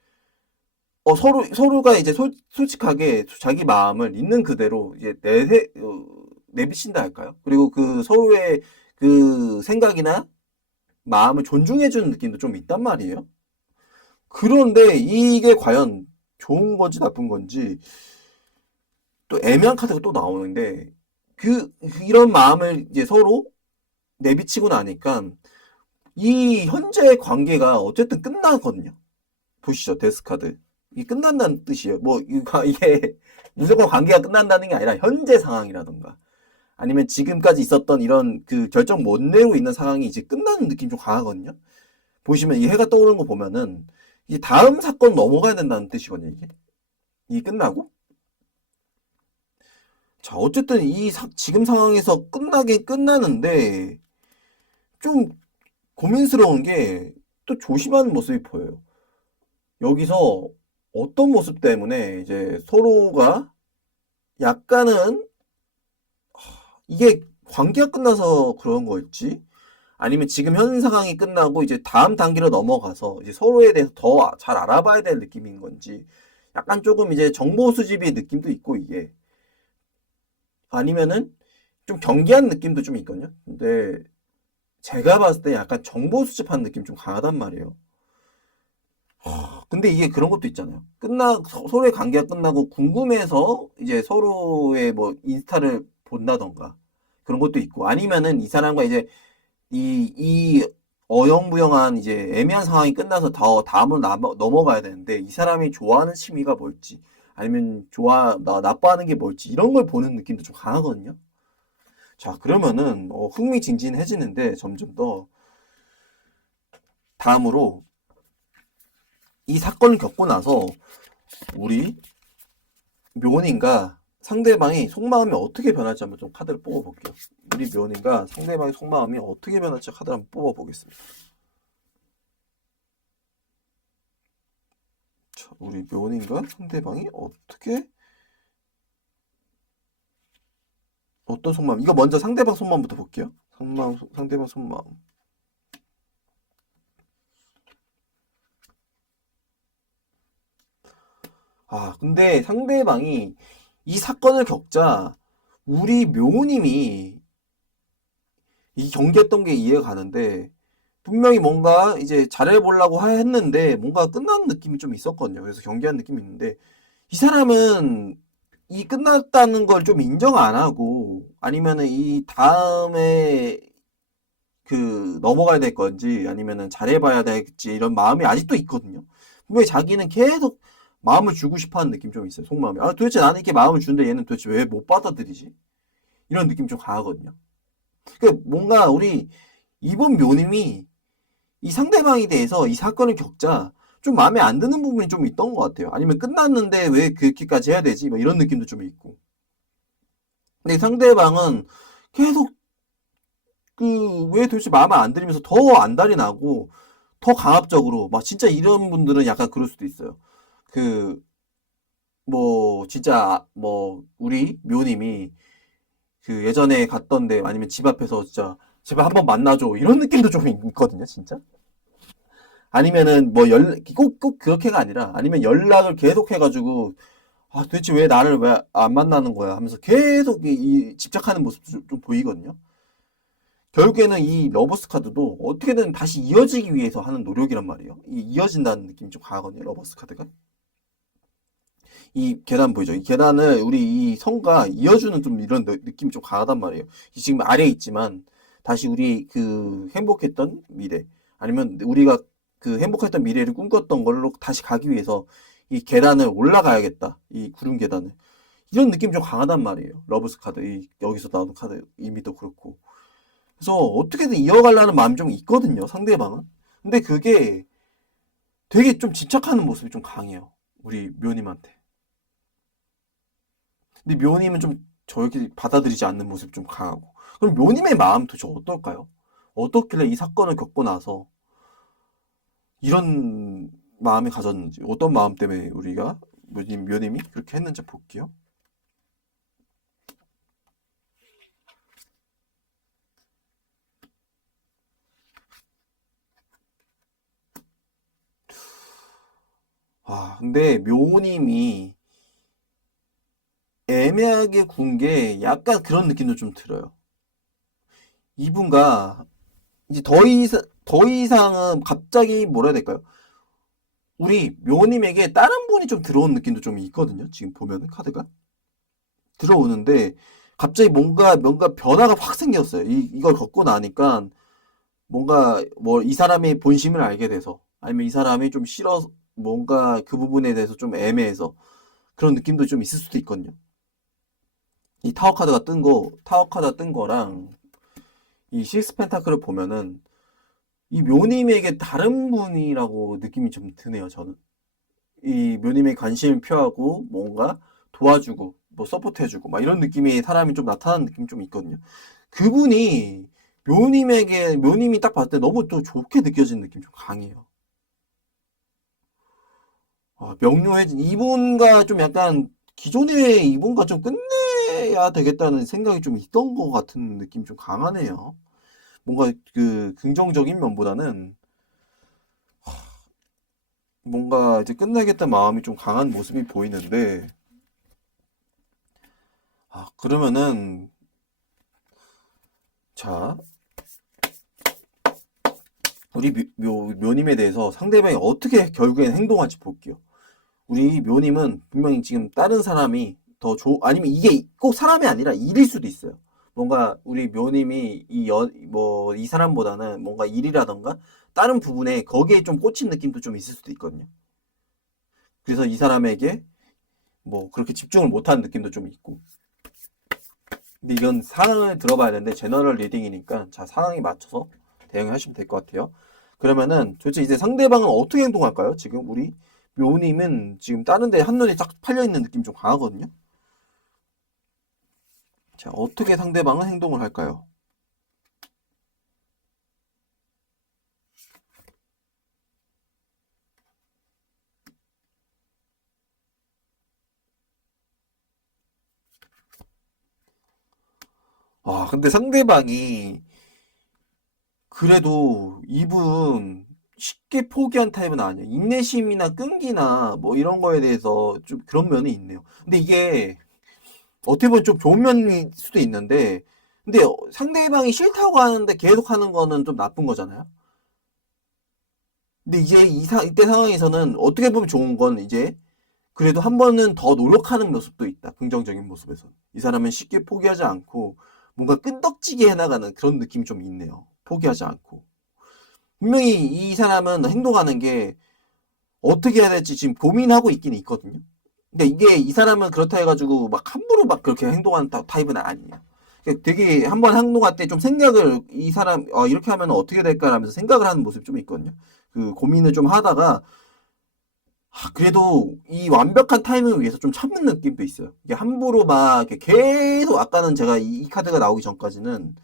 서로가 이제 솔직하게 자기 마음을 있는 그대로 이제 내비친다 할까요? 그리고 그 서로의 그 생각이나 마음을 존중해주는 느낌도 좀 있단 말이에요. 그런데 이게 과연 좋은 건지 나쁜 건지 또 애매한 카드가 또 나오는데 이런 마음을 이제 서로 내비치고 나니까 이 현재 관계가 어쨌든 끝나거든요. 보시죠, 데스카드. 이 끝난다는 뜻이에요. 뭐 이게 무조건 관계가 끝난다는 게 아니라 현재 상황이라던가 아니면 지금까지 있었던 이런 그 결정 못 내고 있는 상황이 이제 끝나는 느낌 좀 강하거든요. 보시면 이 해가 떠오르는 거 보면은 이제 다음 사건 넘어가야 된다는 뜻이거든요. 이게 끝나고. 자, 어쨌든 지금 상황에서 끝나긴 끝나는데 좀 고민스러운 게 또 조심하는 모습이 보여요. 여기서 어떤 모습 때문에 이제 서로가 약간은 이게 관계가 끝나서 그런 걸지 아니면 지금 현 상황이 끝나고 이제 다음 단계로 넘어가서 이제 서로에 대해서 더 잘 알아봐야 될 느낌인 건지 약간 조금 이제 정보 수집의 느낌도 있고 이게 아니면은 좀 경계한 느낌도 좀 있거든요. 근데 제가 봤을 때 약간 정보 수집하는 느낌 좀 강하단 말이에요. 근데 이게 그런 것도 있잖아요. 서로의 관계가 끝나고 궁금해서 이제 서로의 뭐 인스타를 본다던가 그런 것도 있고 아니면은 이 사람과 이제 이 어영부영한 이제 애매한 상황이 끝나서 더 다음으로 넘어가야 되는데 이 사람이 좋아하는 취미가 뭘지 아니면 나빠하는 게 뭘지 이런 걸 보는 느낌도 좀 강하거든요. 자, 그러면은 흥미진진해지는데 점점 더 다음으로 이 사건을 겪고 나서 우리 묘님과 상대방이 속마음이 어떻게 변할지 한번 좀 카드를 뽑아볼게요. 우리 묘님과 상대방의 속마음이 어떻게 변할지 카드를 한번 뽑아보겠습니다. 자, 우리 묘님과 상대방이 어떤 속마음? 이거 먼저 상대방 속마음부터 볼게요. 상대방 속마음. 아, 근데 상대방이 이 사건을 겪자 우리 묘님이 이 경계했던 게 이해가 가는데 분명히 뭔가 이제 잘해보려고 했는데 뭔가 끝나는 느낌이 좀 있었거든요. 그래서 경계한 느낌이 있는데 이 사람은 이 끝났다는 걸 좀 인정 안 하고 아니면은 이 다음에 그 넘어가야 될 건지 아니면은 잘해봐야 될지 이런 마음이 아직도 있거든요. 분명히 자기는 계속 마음을 주고 싶어하는 느낌 좀 있어요. 속마음이. 아, 도대체 나는 이렇게 마음을 주는데 얘는 도대체 왜 못 받아들이지? 이런 느낌 좀 강하거든요. 그 뭔가 우리 이번 묘님이 이 상대방에 대해서 이 사건을 겪자 좀 마음에 안 드는 부분이 좀 있던 것 같아요. 아니면 끝났는데 왜 그렇게까지 해야 되지? 뭐 이런 느낌도 좀 있고. 근데 상대방은 계속 왜 도대체 마음에 안 들이면서 더 안달이 나고 더 강압적으로 막 진짜 이런 분들은 약간 그럴 수도 있어요. 그 뭐 진짜 뭐 우리 묘님이 그 예전에 갔던데 아니면 집 앞에서 진짜 제발 한번 만나줘 이런 느낌도 좀 있거든요, 진짜. 아니면은 뭐 꼭 그렇게가 아니라 아니면 연락을 계속 해가지고 아 도대체 왜 나를 왜 안 만나는 거야 하면서 계속 집착하는 모습도 좀 보이거든요. 결국에는 이 러버스 카드도 어떻게든 다시 이어지기 위해서 하는 노력이란 말이에요. 이어진다는 느낌이 좀 강하거든요, 러버스 카드가. 이 계단 보이죠? 이 계단을 우리 이 성과 이어주는 좀 이런 느낌이 좀 강하단 말이에요. 지금 아래에 있지만 다시 우리 그 행복했던 미래 아니면 우리가 그 행복했던 미래를 꿈꿨던 걸로 다시 가기 위해서 이 계단을 올라가야겠다. 이 구름 계단을. 이런 느낌이 좀 강하단 말이에요. 러브스 카드, 여기서 나오는 카드 이미도 그렇고. 그래서 어떻게든 이어가려는 마음이 좀 있거든요, 상대방은. 근데 그게 되게 좀 집착하는 모습이 좀 강해요. 우리 묘님한테. 근데 묘님은 좀 저렇게 받아들이지 않는 모습이 좀 강하고. 그럼 묘님의 마음 도대체 어떨까요? 어떻길래 이 사건을 겪고 나서 이런 마음이 가졌는지, 어떤 마음 때문에 우리가 묘님이 그렇게 했는지 볼게요. 근데 묘님이 애매하게 군 게 약간 그런 느낌도 좀 들어요. 이분과 이제 더 이상은 갑자기 뭐라 해야 될까요? 우리 묘님에게 다른 분이 좀 들어온 느낌도 좀 있거든요. 지금 보면은 카드가 들어오는데 갑자기 뭔가 변화가 확 생겼어요. 이걸 걷고 나니까 뭔가 뭐 이 사람의 본심을 알게 돼서 아니면 이 사람이 좀 싫어서 뭔가 그 부분에 대해서 좀 애매해서 그런 느낌도 좀 있을 수도 있거든요. 이 타워 카드가 뜬 거랑 이 식스 펜타클을 보면은 이 묘님에게 다른 분이라고 느낌이 좀 드네요, 저는. 이 묘님의 관심을 표하고 뭔가 도와주고 뭐 서포트해주고 막 이런 느낌의 사람이 좀 나타나는 느낌이 좀 있거든요. 그분이 묘님이 딱 봤을 때 너무 또 좋게 느껴지는 느낌이 좀 강해요. 명료해진 이분과 좀 약간 기존의 이분과 좀 끝내야 되겠다는 생각이 좀 있던 것 같은 느낌이 좀 강하네요. 뭔가 그 긍정적인 면보다는 뭔가 이제 끝내겠다는 마음이 좀 강한 모습이 보이는데, 그러면은, 자, 우리 묘님에 대해서 상대방이 어떻게 결국엔 행동할지 볼게요. 우리 묘님은 분명히 지금 다른 사람이 아니면 이게 꼭 사람이 아니라 일일 수도 있어요. 뭔가 우리 묘님이 이 사람보다는 뭔가 일이라던가 다른 부분에 거기에 좀 꽂힌 느낌도 좀 있을 수도 있거든요. 그래서 이 사람에게 뭐 그렇게 집중을 못하는 느낌도 좀 있고. 근데 이건 상황을 들어봐야 되는데 제너럴 리딩이니까 자 상황에 맞춰서 대응을 하시면 될 것 같아요. 그러면은 도대체 이제 상대방은 어떻게 행동할까요? 지금 우리 묘님은 지금 다른 데 한눈에 딱 팔려 있는 느낌 좀 강하거든요. 자 어떻게 상대방은 행동을 할까요? 근데 상대방이 그래도 이분 쉽게 포기한 타입은 아니에요. 인내심이나 끈기나 뭐 이런 거에 대해서 좀 그런 면이 있네요. 근데 이게 어떻게 보면 좀 좋은 면일 수도 있는데, 근데 상대방이 싫다고 하는데 계속 하는 거는 좀 나쁜 거잖아요. 근데 이제 이때 상황에서는 어떻게 보면 좋은 건 이제 그래도 한 번은 더 노력하는 모습도 있다. 긍정적인 모습에서. 이 사람은 쉽게 포기하지 않고 뭔가 끈덕지게 해나가는 그런 느낌이 좀 있네요. 포기하지 않고. 분명히 이 사람은 행동하는 게 어떻게 해야 될지 지금 고민하고 있긴 있거든요. 근데 이게 이 사람은 그렇다 해가지고 막 함부로 막 그렇게 행동하는 타입은 아니에요. 그러니까 되게 한번 행동할 때 좀 생각을 이 사람 이렇게 하면 어떻게 될까라면서 생각을 하는 모습이 좀 있거든요. 그 고민을 좀 하다가 그래도 이 완벽한 타이밍을 위해서 좀 참는 느낌도 있어요. 이게 함부로 막 이렇게 계속 아까는 제가 이 카드가 나오기 전까지는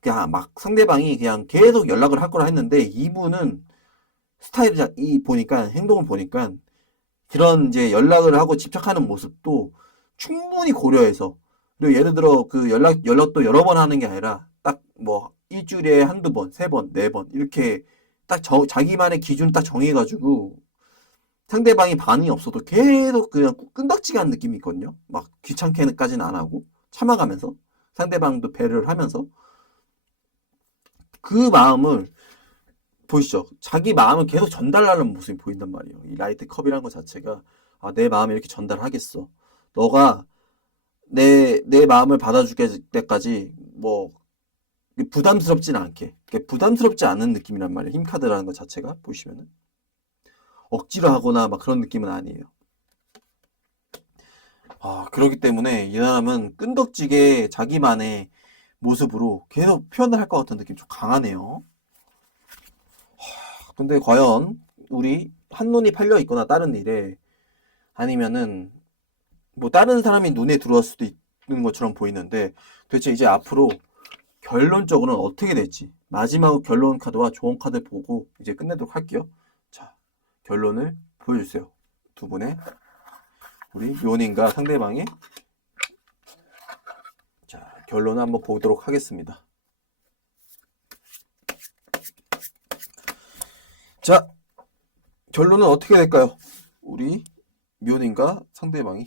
그냥 막 상대방이 그냥 계속 연락을 할 거라 했는데 이분은 스타일이 보니까 행동을 보니까 그런 이제 연락을 하고 집착하는 모습도 충분히 고려해서 그리고 예를 들어 그 연락도 여러 번 하는 게 아니라 딱 뭐 일주일에 한두 번, 세 번, 네 번 이렇게 딱 자기만의 기준을 딱 정해가지고 상대방이 반응이 없어도 계속 그냥 끈덕지게 하는 느낌이 있거든요. 막 귀찮게까지는 안 하고 참아가면서 상대방도 배려를 하면서 그 마음을 보이시죠? 자기 마음을 계속 전달하는 모습이 보인단 말이에요. 이 라이트 컵이라는 것 자체가 내 마음을 이렇게 전달하겠어. 너가 내 마음을 받아줄 때까지 뭐 부담스럽진 않게 부담스럽지 않은 느낌이란 말이에요. 힘카드라는 것 자체가 보시면은 억지로 하거나 막 그런 느낌은 아니에요. 그렇기 때문에 이 사람은 끈덕지게 자기만의 모습으로 계속 표현을 할 것 같은 느낌이 좀 강하네요. 근데 과연 우리 한눈이 팔려 있거나 다른 일에 아니면은 뭐 다른 사람이 눈에 들어왔을 수도 있는 것처럼 보이는데 도대체 이제 앞으로 결론적으로는 어떻게 될지 마지막 결론 카드와 조언 카드 보고 이제 끝내도록 할게요. 자, 결론을 보여주세요. 두 분의 우리 묘님과 상대방의 자, 결론을 한번 보도록 하겠습니다. 자, 결론은 어떻게 될까요? 우리 묘님과 상대방이.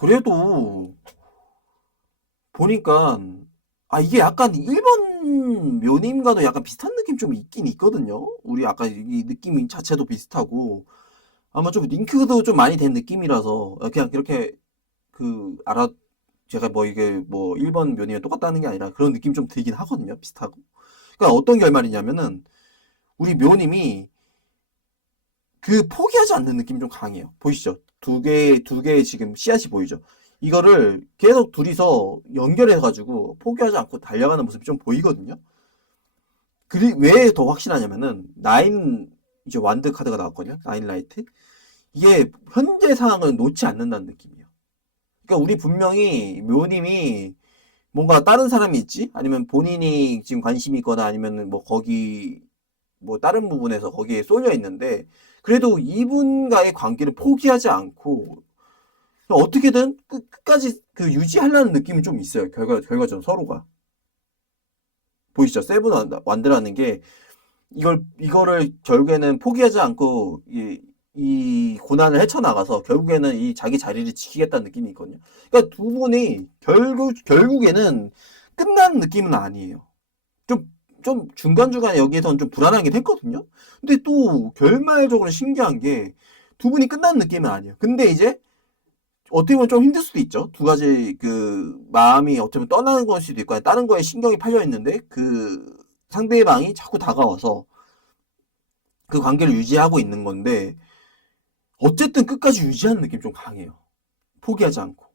그래도 보니까 이게 약간 일본 묘님과도 약간 비슷한 느낌 좀 있긴 있거든요. 우리 아까 이 느낌 자체도 비슷하고 아마 좀 링크도 좀 많이 된 느낌이라서 그냥 이렇게 그 알아 제가 뭐 이게 뭐 일본 묘님이 똑같다는 게 아니라 그런 느낌 좀 들긴 하거든요. 비슷하고. 그러니까 어떤 결말이냐면은 우리 묘님이 그 포기하지 않는 느낌이 좀 강해요. 보이시죠? 두 개의 지금 씨앗이 보이죠? 이거를 계속 둘이서 연결해가지고 포기하지 않고 달려가는 모습이 좀 보이거든요. 왜 더 확실하냐면은, 이제 완드 카드가 나왔거든요. 나인 라이트. 이게 현재 상황을 놓지 않는다는 느낌이에요. 그러니까 우리 분명히 묘님이 뭔가 다른 사람이 있지? 아니면 본인이 지금 관심이 있거나 아니면 뭐 거기 뭐 다른 부분에서 거기에 쏠려 있는데 그래도 이분과의 관계를 포기하지 않고 어떻게든 끝까지 그 유지하려는 느낌이 좀 있어요. 결과적으로 서로가. 보이시죠? 세븐 완드라는 게 이거를 결국에는 포기하지 않고 이 고난을 헤쳐나가서 결국에는 이 자기 자리를 지키겠다는 느낌이 있거든요. 그러니까 두 분이 결국에는 끝나는 느낌은 아니에요. 좀 중간중간에 여기에서는 좀 불안하긴 했거든요. 근데 또 결말적으로 신기한 게 두 분이 끝나는 느낌은 아니에요. 근데 이제 어떻게 보면 좀 힘들 수도 있죠. 두 가지 그 마음이 어쩌면 떠나는 걸 수도 있고 다른 거에 신경이 팔려 있는데 그 상대방이 자꾸 다가와서 그 관계를 유지하고 있는 건데 어쨌든 끝까지 유지하는 느낌 좀 강해요. 포기하지 않고.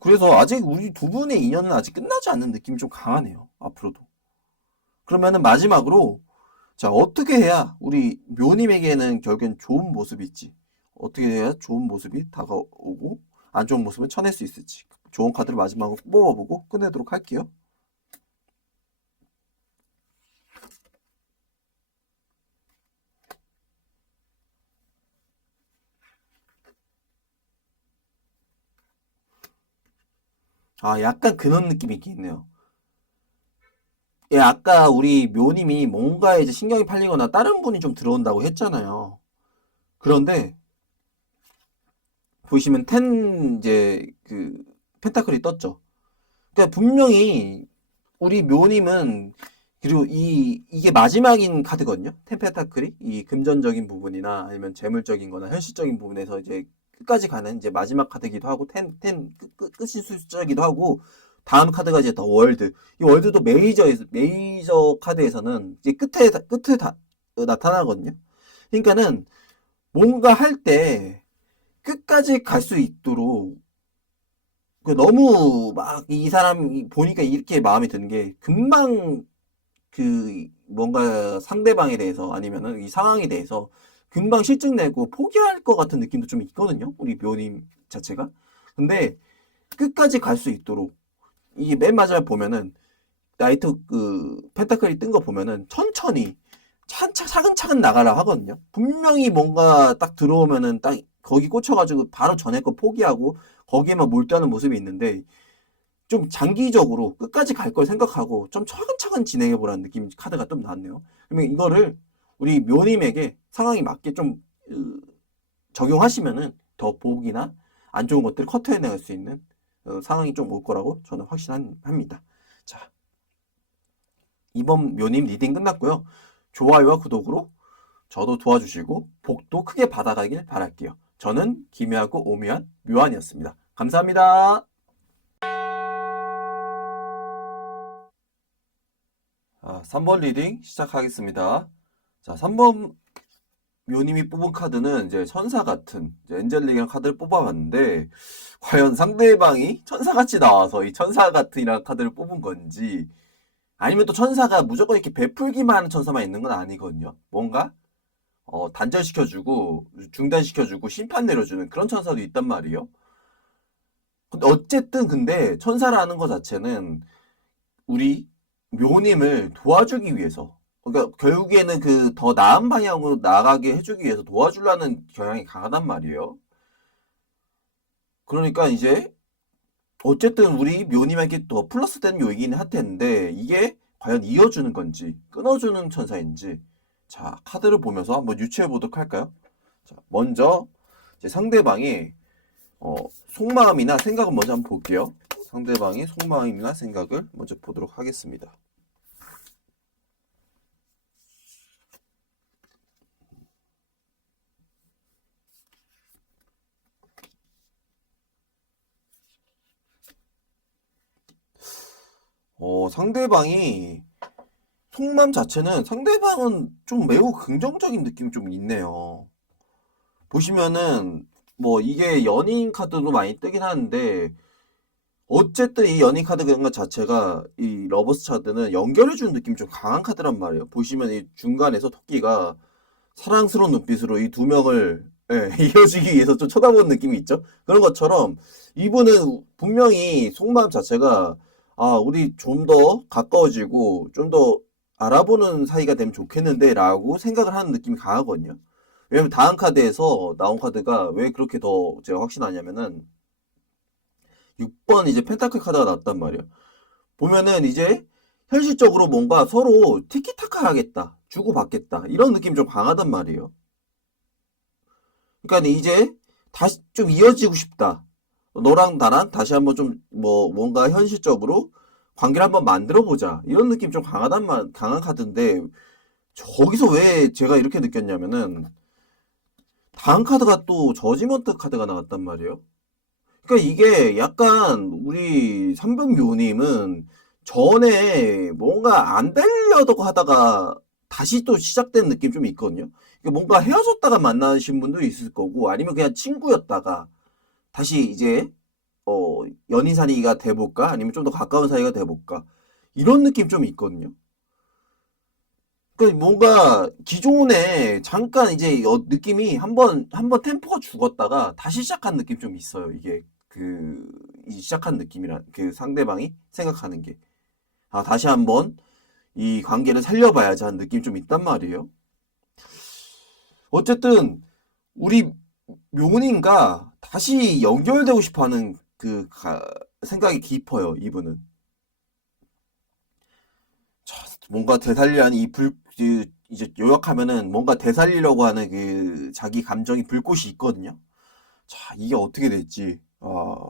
그래서 아직 우리 두 분의 인연은 아직 끝나지 않는 느낌이 좀 강하네요. 앞으로도. 그러면은 마지막으로 자, 어떻게 해야 우리 묘님에게는 결국엔 좋은 모습이 있지? 어떻게 해야 좋은 모습이 다가오고 안 좋은 모습을 쳐낼 수 있을지? 좋은 카드를 마지막으로 뽑아보고 끝내도록 할게요. 약간 그런 느낌이 있긴 있네요. 예, 아까 우리 묘님이 뭔가에 이제 신경이 팔리거나 다른 분이 좀 들어온다고 했잖아요. 그런데 보시면 이제 그 펜타클이 떴죠. 그러니까 분명히 우리 묘님은 그리고 이게 마지막인 카드거든요. 템페타클이 이 금전적인 부분이나 아니면 재물적인 거나 현실적인 부분에서 이제 끝까지 가는 이제 마지막 카드기도 하고 끝이 수자기도 하고 다음 카드가 이제 더 월드. 이 월드도 메이저 카드에서는 이제 끝에 다 나타나거든요. 그러니까는 뭔가 할 때 끝까지 갈 수 있도록 너무 막 이 사람 보니까 이렇게 마음에 드는 게 금방 그 뭔가 상대방에 대해서 아니면은 이 상황에 대해서 금방 실증내고 포기할 것 같은 느낌도 좀 있거든요. 우리 묘님 자체가. 근데 끝까지 갈 수 있도록 이게 맨 마지막에 보면은 나이트 그 펜타클이 뜬 거 보면은 천천히 차근차근 나가라 하거든요. 분명히 뭔가 딱 들어오면은 딱 거기 꽂혀가지고 바로 전에 거 포기하고 거기에만 몰두하는 모습이 있는데 좀 장기적으로 끝까지 갈 걸 생각하고 좀 차근차근 진행해 보라는 느낌 카드가 좀 나왔네요. 그러면 이거를 우리 묘님에게 상황이 맞게 좀 적용하시면은 더 보기나 안 좋은 것들을 커트해 나갈 수 있는 상황이 좀 올 거라고 저는 확신합니다. 자, 이번 묘님 리딩 끝났고요. 좋아요와 구독으로 저도 도와주시고 복도 크게 받아가길 바랄게요. 저는 기묘하고 오묘한 묘한이었습니다. 감사합니다. 3번 리딩 시작하겠습니다. 자, 3번 묘님이 뽑은 카드는 이제 천사 같은 이제 엔젤릭이라는 카드를 뽑아봤는데 과연 상대방이 천사같이 나와서 이 천사 같은이라는 카드를 뽑은 건지 아니면 또 천사가 무조건 이렇게 베풀기만 하는 천사만 있는 건 아니거든요. 뭔가 단절시켜주고 중단시켜주고 심판 내려주는 그런 천사도 있단 말이에요. 근데 어쨌든 천사라는 것 자체는 우리 묘님을 도와주기 위해서 그러니까 결국에는 그 더 나은 방향으로 나아가게 해주기 위해서 도와주려는 경향이 강하단 말이에요. 그러니까 이제 어쨌든 우리 묘님에게 더 플러스 되는 요인이긴 할 텐데 이게 과연 이어주는 건지 끊어주는 천사인지 자 카드를 보면서 한번 유추해 보도록 할까요? 자 먼저 이제 상대방의 속마음이나 생각을 먼저 한번 볼게요. 상대방의 속마음이나 생각을 먼저 보도록 하겠습니다. 상대방이 속마음 자체는 상대방은 좀 매우 긍정적인 느낌이 좀 있네요. 보시면은 뭐 이게 연인 카드도 많이 뜨긴 하는데 어쨌든 이 연인 카드 그런 것 자체가 이 러버스 카드는 연결해주는 느낌이 좀 강한 카드란 말이에요. 보시면 이 중간에서 토끼가 사랑스러운 눈빛으로 이 두 명을 이어지기 위해서 좀 쳐다보는 느낌이 있죠. 그런 것처럼 이분은 분명히 속마음 자체가 우리 좀 더 가까워지고 좀 더 알아보는 사이가 되면 좋겠는데 라고 생각을 하는 느낌이 강하거든요. 왜냐면 다음 카드에서 나온 카드가 왜 그렇게 더 제가 확신하냐면은 6번 이제 펜타클 카드가 나왔단 말이에요. 보면은 이제 현실적으로 뭔가 서로 티키타카 하겠다. 주고받겠다. 이런 느낌이 좀 강하단 말이에요. 그러니까 이제 다시 좀 이어지고 싶다. 너랑 나랑 다시 한번 좀 뭔가 현실적으로 관계를 한번 만들어 보자. 이런 느낌 좀 강한 카드인데 저기서 왜 제가 이렇게 느꼈냐면은 다음 카드가 또 저지먼트 카드가 나왔단 말이에요. 그러니까 이게 약간 우리 삼분묘님은 전에 뭔가 안 되려고 하다가 다시 또 시작된 느낌 좀 있거든요. 그러니까 뭔가 헤어졌다가 만나신 분도 있을 거고 아니면 그냥 친구였다가 다시 이제 연인 사이가 돼볼까 아니면 좀 더 가까운 사이가 돼볼까 이런 느낌 좀 있거든요. 그러니까 뭔가 기존에 잠깐 이제 느낌이 한번 템포가 죽었다가 다시 시작한 느낌 좀 있어요. 이게 이 시작한 느낌이란 그 상대방이 생각하는 게 다시 한번 이 관계를 살려봐야지 하는 느낌이 좀 있단 말이에요. 어쨌든 우리 묘님과 다시 연결되고 싶어하는 생각이 깊어요. 이분은 뭔가 되살리는 이제 요약하면은 뭔가 되살리려고 하는 자기 감정이 불꽃이 있거든요. 자, 이게 어떻게 될지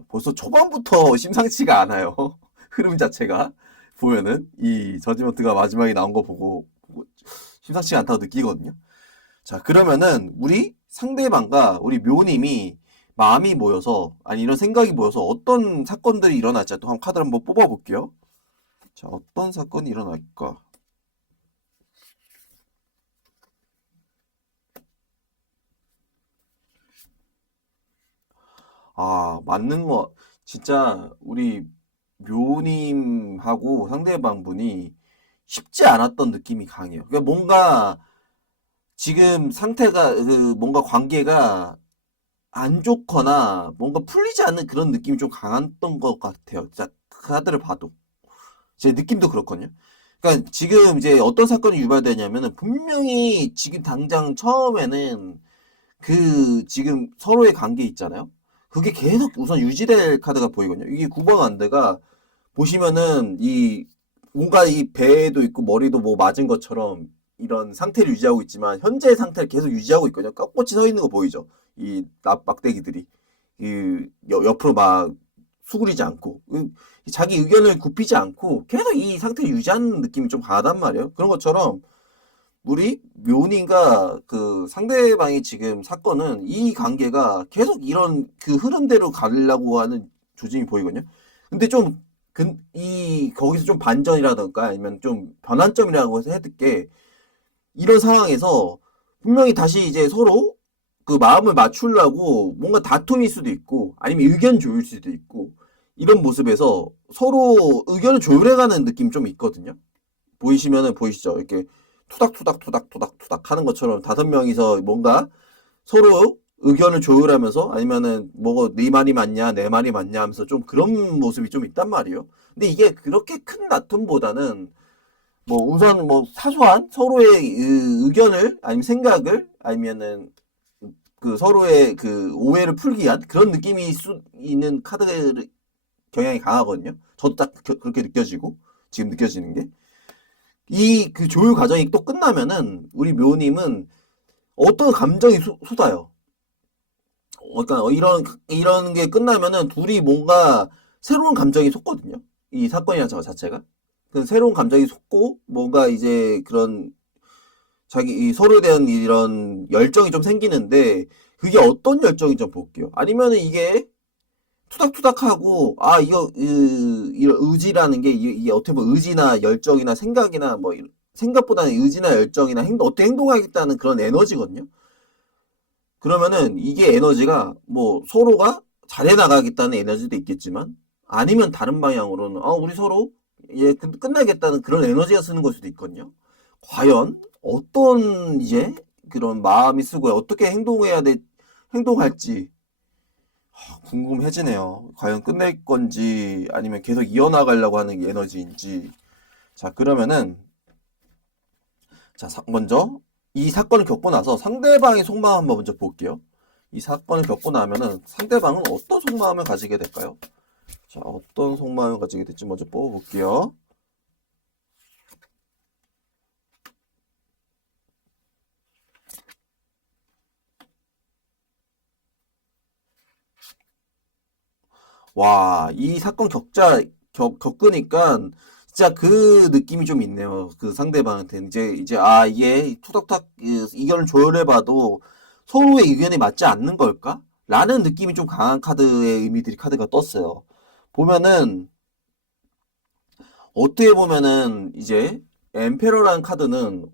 벌써 초반부터 심상치가 않아요. 흐름 자체가 보면은 이 저지먼트가 마지막에 나온 거 보고 심상치가 않다고 느끼거든요. 자, 그러면은 우리 상대방과 우리 묘님이 마음이 모여서 아니 이런 생각이 모여서 어떤 사건들이 일어날지 또 한 카드를 한번 뽑아볼게요. 자, 어떤 사건이 일어날까? 맞는 거 진짜 우리 묘님하고 상대방분이 쉽지 않았던 느낌이 강해요. 그러니까 뭔가 지금 상태가 뭔가 관계가 안 좋거나 뭔가 풀리지 않는 그런 느낌이 좀 강했던 것 같아요. 자, 카드를 봐도 제 느낌도 그렇거든요. 그러니까 지금 이제 어떤 사건이 유발되냐면은 분명히 지금 당장 처음에는 지금 서로의 관계 있잖아요. 그게 계속 우선 유지될 카드가 보이거든요. 이게 9번 완드가 보시면은 뭔가 이 배에도 있고 머리도 뭐 맞은 것처럼 이런 상태를 유지하고 있지만 현재의 상태를 계속 유지하고 있거든요. 꼿꼿이 서 있는 거 보이죠? 이 막대기들이 옆으로 막 수그리지 않고 자기 의견을 굽히지 않고 계속 이 상태를 유지하는 느낌이 좀 강하단 말이에요. 그런 것처럼 우리 묘님과 그 상대방이 지금 사건은 이 관계가 계속 이런 흐름대로 가려고 하는 조짐이 보이거든요. 근데 거기서 좀 반전이라던가 아니면 좀 변환점이라고 해서 해둘게 이런 상황에서 분명히 다시 이제 서로 그 마음을 맞추려고 뭔가 다툼일 수도 있고 아니면 의견 조율일 수도 있고 이런 모습에서 서로 의견을 조율해가는 느낌 좀 있거든요. 보이시죠? 이렇게 투닥투닥 하는 것처럼 5명이서 뭔가 서로 의견을 조율하면서 아니면은 네 말이 맞냐 내 말이 맞냐 하면서 좀 그런 모습이 좀 있단 말이에요. 근데 이게 그렇게 큰 다툼보다는 뭐 우선 뭐 사소한 서로의 의견을 아니면 생각을 아니면은 그 서로의 그 오해를 풀기 위한 그런 느낌이 있는 카드 경향이 강하거든요. 저도 딱 그렇게 느껴지고 지금 느껴지는 게 이 그 조율 과정이 또 끝나면은 우리 묘님은 어떤 감정이 쏟아요. 그러니까 이런 게 끝나면은 둘이 뭔가 새로운 감정이 솟거든요. 이 사건이나 저 자체가 그 새로운 감정이 솟고 뭔가 이제 그런 자기 서로에 대한 이런 열정이 좀 생기는데 그게 어떤 열정인지 좀 볼게요. 아니면은 이게 투닥투닥하고 아 이거 이런 의지라는 게 이게 어떻게 보면 의지나 열정이나 생각이나 뭐 생각보다는 의지나 열정이나 어떻게 행동하겠다는 그런 에너지거든요. 그러면은 이게 에너지가 뭐 서로가 잘해 나가겠다는 에너지도 있겠지만 아니면 다른 방향으로는 우리 서로 예 끝나겠다는 그런 에너지가 쓰는 걸 수도 있거든요. 과연 어떤 이제 그런 마음이 쓰고 어떻게 행동할지 궁금해지네요. 과연 끝낼 건지 아니면 계속 이어나가려고 하는 에너지인지. 자, 그러면은 자, 먼저 이 사건을 겪고 나서 상대방의 속마음 한번 먼저 볼게요. 이 사건을 겪고 나면은 상대방은 어떤 속마음을 가지게 될까요? 자, 어떤 속마음을 가지게 될지 먼저 뽑아볼게요. 와, 이 사건 겪으니까 진짜 그 느낌이 좀 있네요. 그 상대방한테 이제 이게 투닥투닥 의견을 조율해봐도 서로의 의견이 맞지 않는 걸까? 라는 느낌이 좀 강한 카드의 의미들이 카드가 떴어요. 보면은 어떻게 보면은 이제 엠페러라는 카드는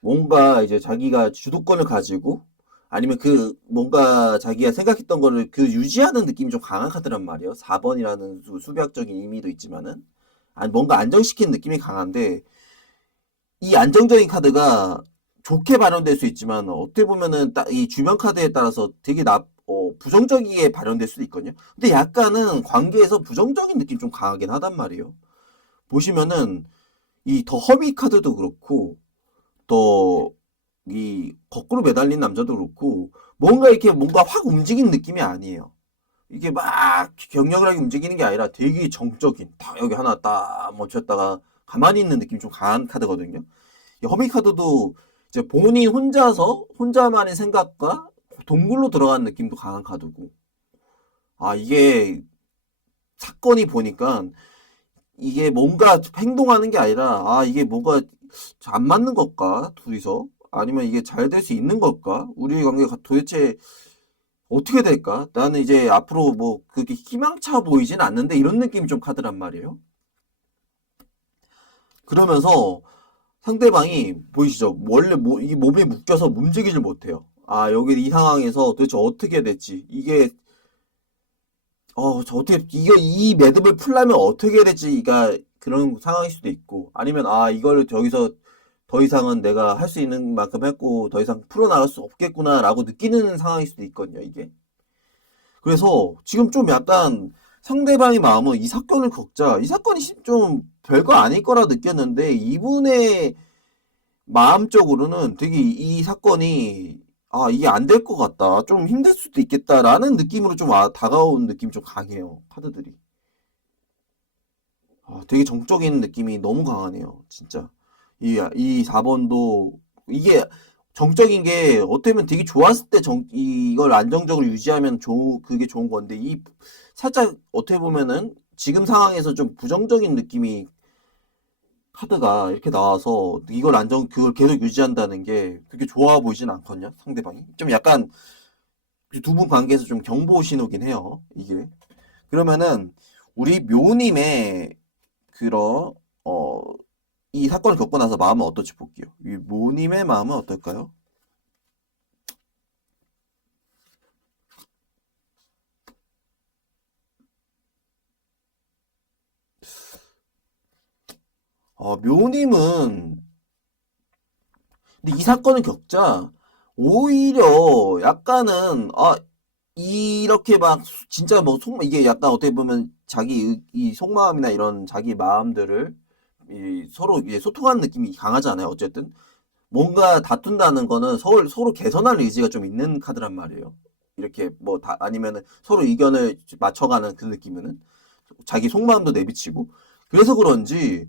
뭔가 이제 자기가 주도권을 가지고 아니면 그 뭔가 자기가 생각했던 거를 그 유지하는 느낌이 좀 강한 카드란 말이에요. 4번이라는 수비학적인 의미도 있지만은 아니 뭔가 안정시키는 느낌이 강한데 이 안정적인 카드가 좋게 발현될 수 있지만 어떻게 보면은 이 주변 카드에 따라서 되게 부정적이게 발현될 수도 있거든요. 근데 약간은 관계에서 부정적인 느낌 좀 강하긴 하단 말이에요. 보시면은 이 더 허미 카드도 그렇고 더 이 거꾸로 매달린 남자도 그렇고 뭔가 확 움직이는 느낌이 아니에요. 이게 막 격렬하게 움직이는 게 아니라 되게 정적인 딱 여기 하나 딱 멈췄다가 가만히 있는 느낌 좀 강한 카드거든요. 이 허미 카드도 이제 본인 혼자만의 생각과 동굴로 들어간 느낌도 강한 카드고 이게 사건이 보니까 이게 뭔가 행동하는 게 아니라 이게 뭔가 안 맞는 걸까 둘이서 아니면 이게 잘 될 수 있는 걸까 우리 관계가 도대체 어떻게 될까 나는 이제 앞으로 뭐 그렇게 희망차 보이진 않는데 이런 느낌이 좀 카드란 말이에요. 그러면서 상대방이 보이시죠? 원래 이 몸에 묶여서 움직이질 못해요. 여기 이 상황에서 도대체 어떻게 해야 될지 이게 저 어떻게 이 매듭을 풀려면 어떻게 해야 될지가 그런 상황일 수도 있고 아니면 이걸 여기서 더 이상은 내가 할 수 있는 만큼 했고 더 이상 풀어나갈 수 없겠구나라고 느끼는 상황일 수도 있거든요, 이게. 그래서 지금 좀 약간 상대방의 마음은 이 사건을 겪자 이 사건이 좀 별거 아닐 거라 느꼈는데 이분의 마음적으로는 되게 이 사건이 이게 안 될 것 같다. 좀 힘들 수도 있겠다라는 느낌으로 좀 다가온 느낌이 좀 강해요. 카드들이. 되게 정적인 느낌이 너무 강하네요. 진짜. 이 4번도 이게 정적인 게 어떻게 보면 되게 좋았을 때 이걸 안정적으로 유지하면 그게 좋은 건데 살짝 어떻게 보면은 지금 상황에서 좀 부정적인 느낌이 카드가 이렇게 나와서 그걸 계속 유지한다는 게 그렇게 좋아 보이진 않거든요, 상대방이. 좀 약간 두 분 관계에서 좀 경보 신호긴 해요, 이게. 그러면은 우리 묘님의 그런 어, 이 사건을 겪고 나서 마음은 어떨지 볼게요. 이 묘님의 마음은 어떨까요? 묘님은 근데 이 사건을 겪자 오히려 약간은 이렇게 막 진짜 뭐 이게 약간 어떻게 보면 이 속마음이나 이런 자기 마음들을 서로 이제 소통하는 느낌이 강하잖아요. 어쨌든 뭔가 다툰다는 거는 서로 개선할 의지가 좀 있는 카드란 말이에요. 이렇게 뭐 아니면은 서로 의견을 맞춰가는 그 느낌은 자기 속마음도 내비치고 그래서 그런지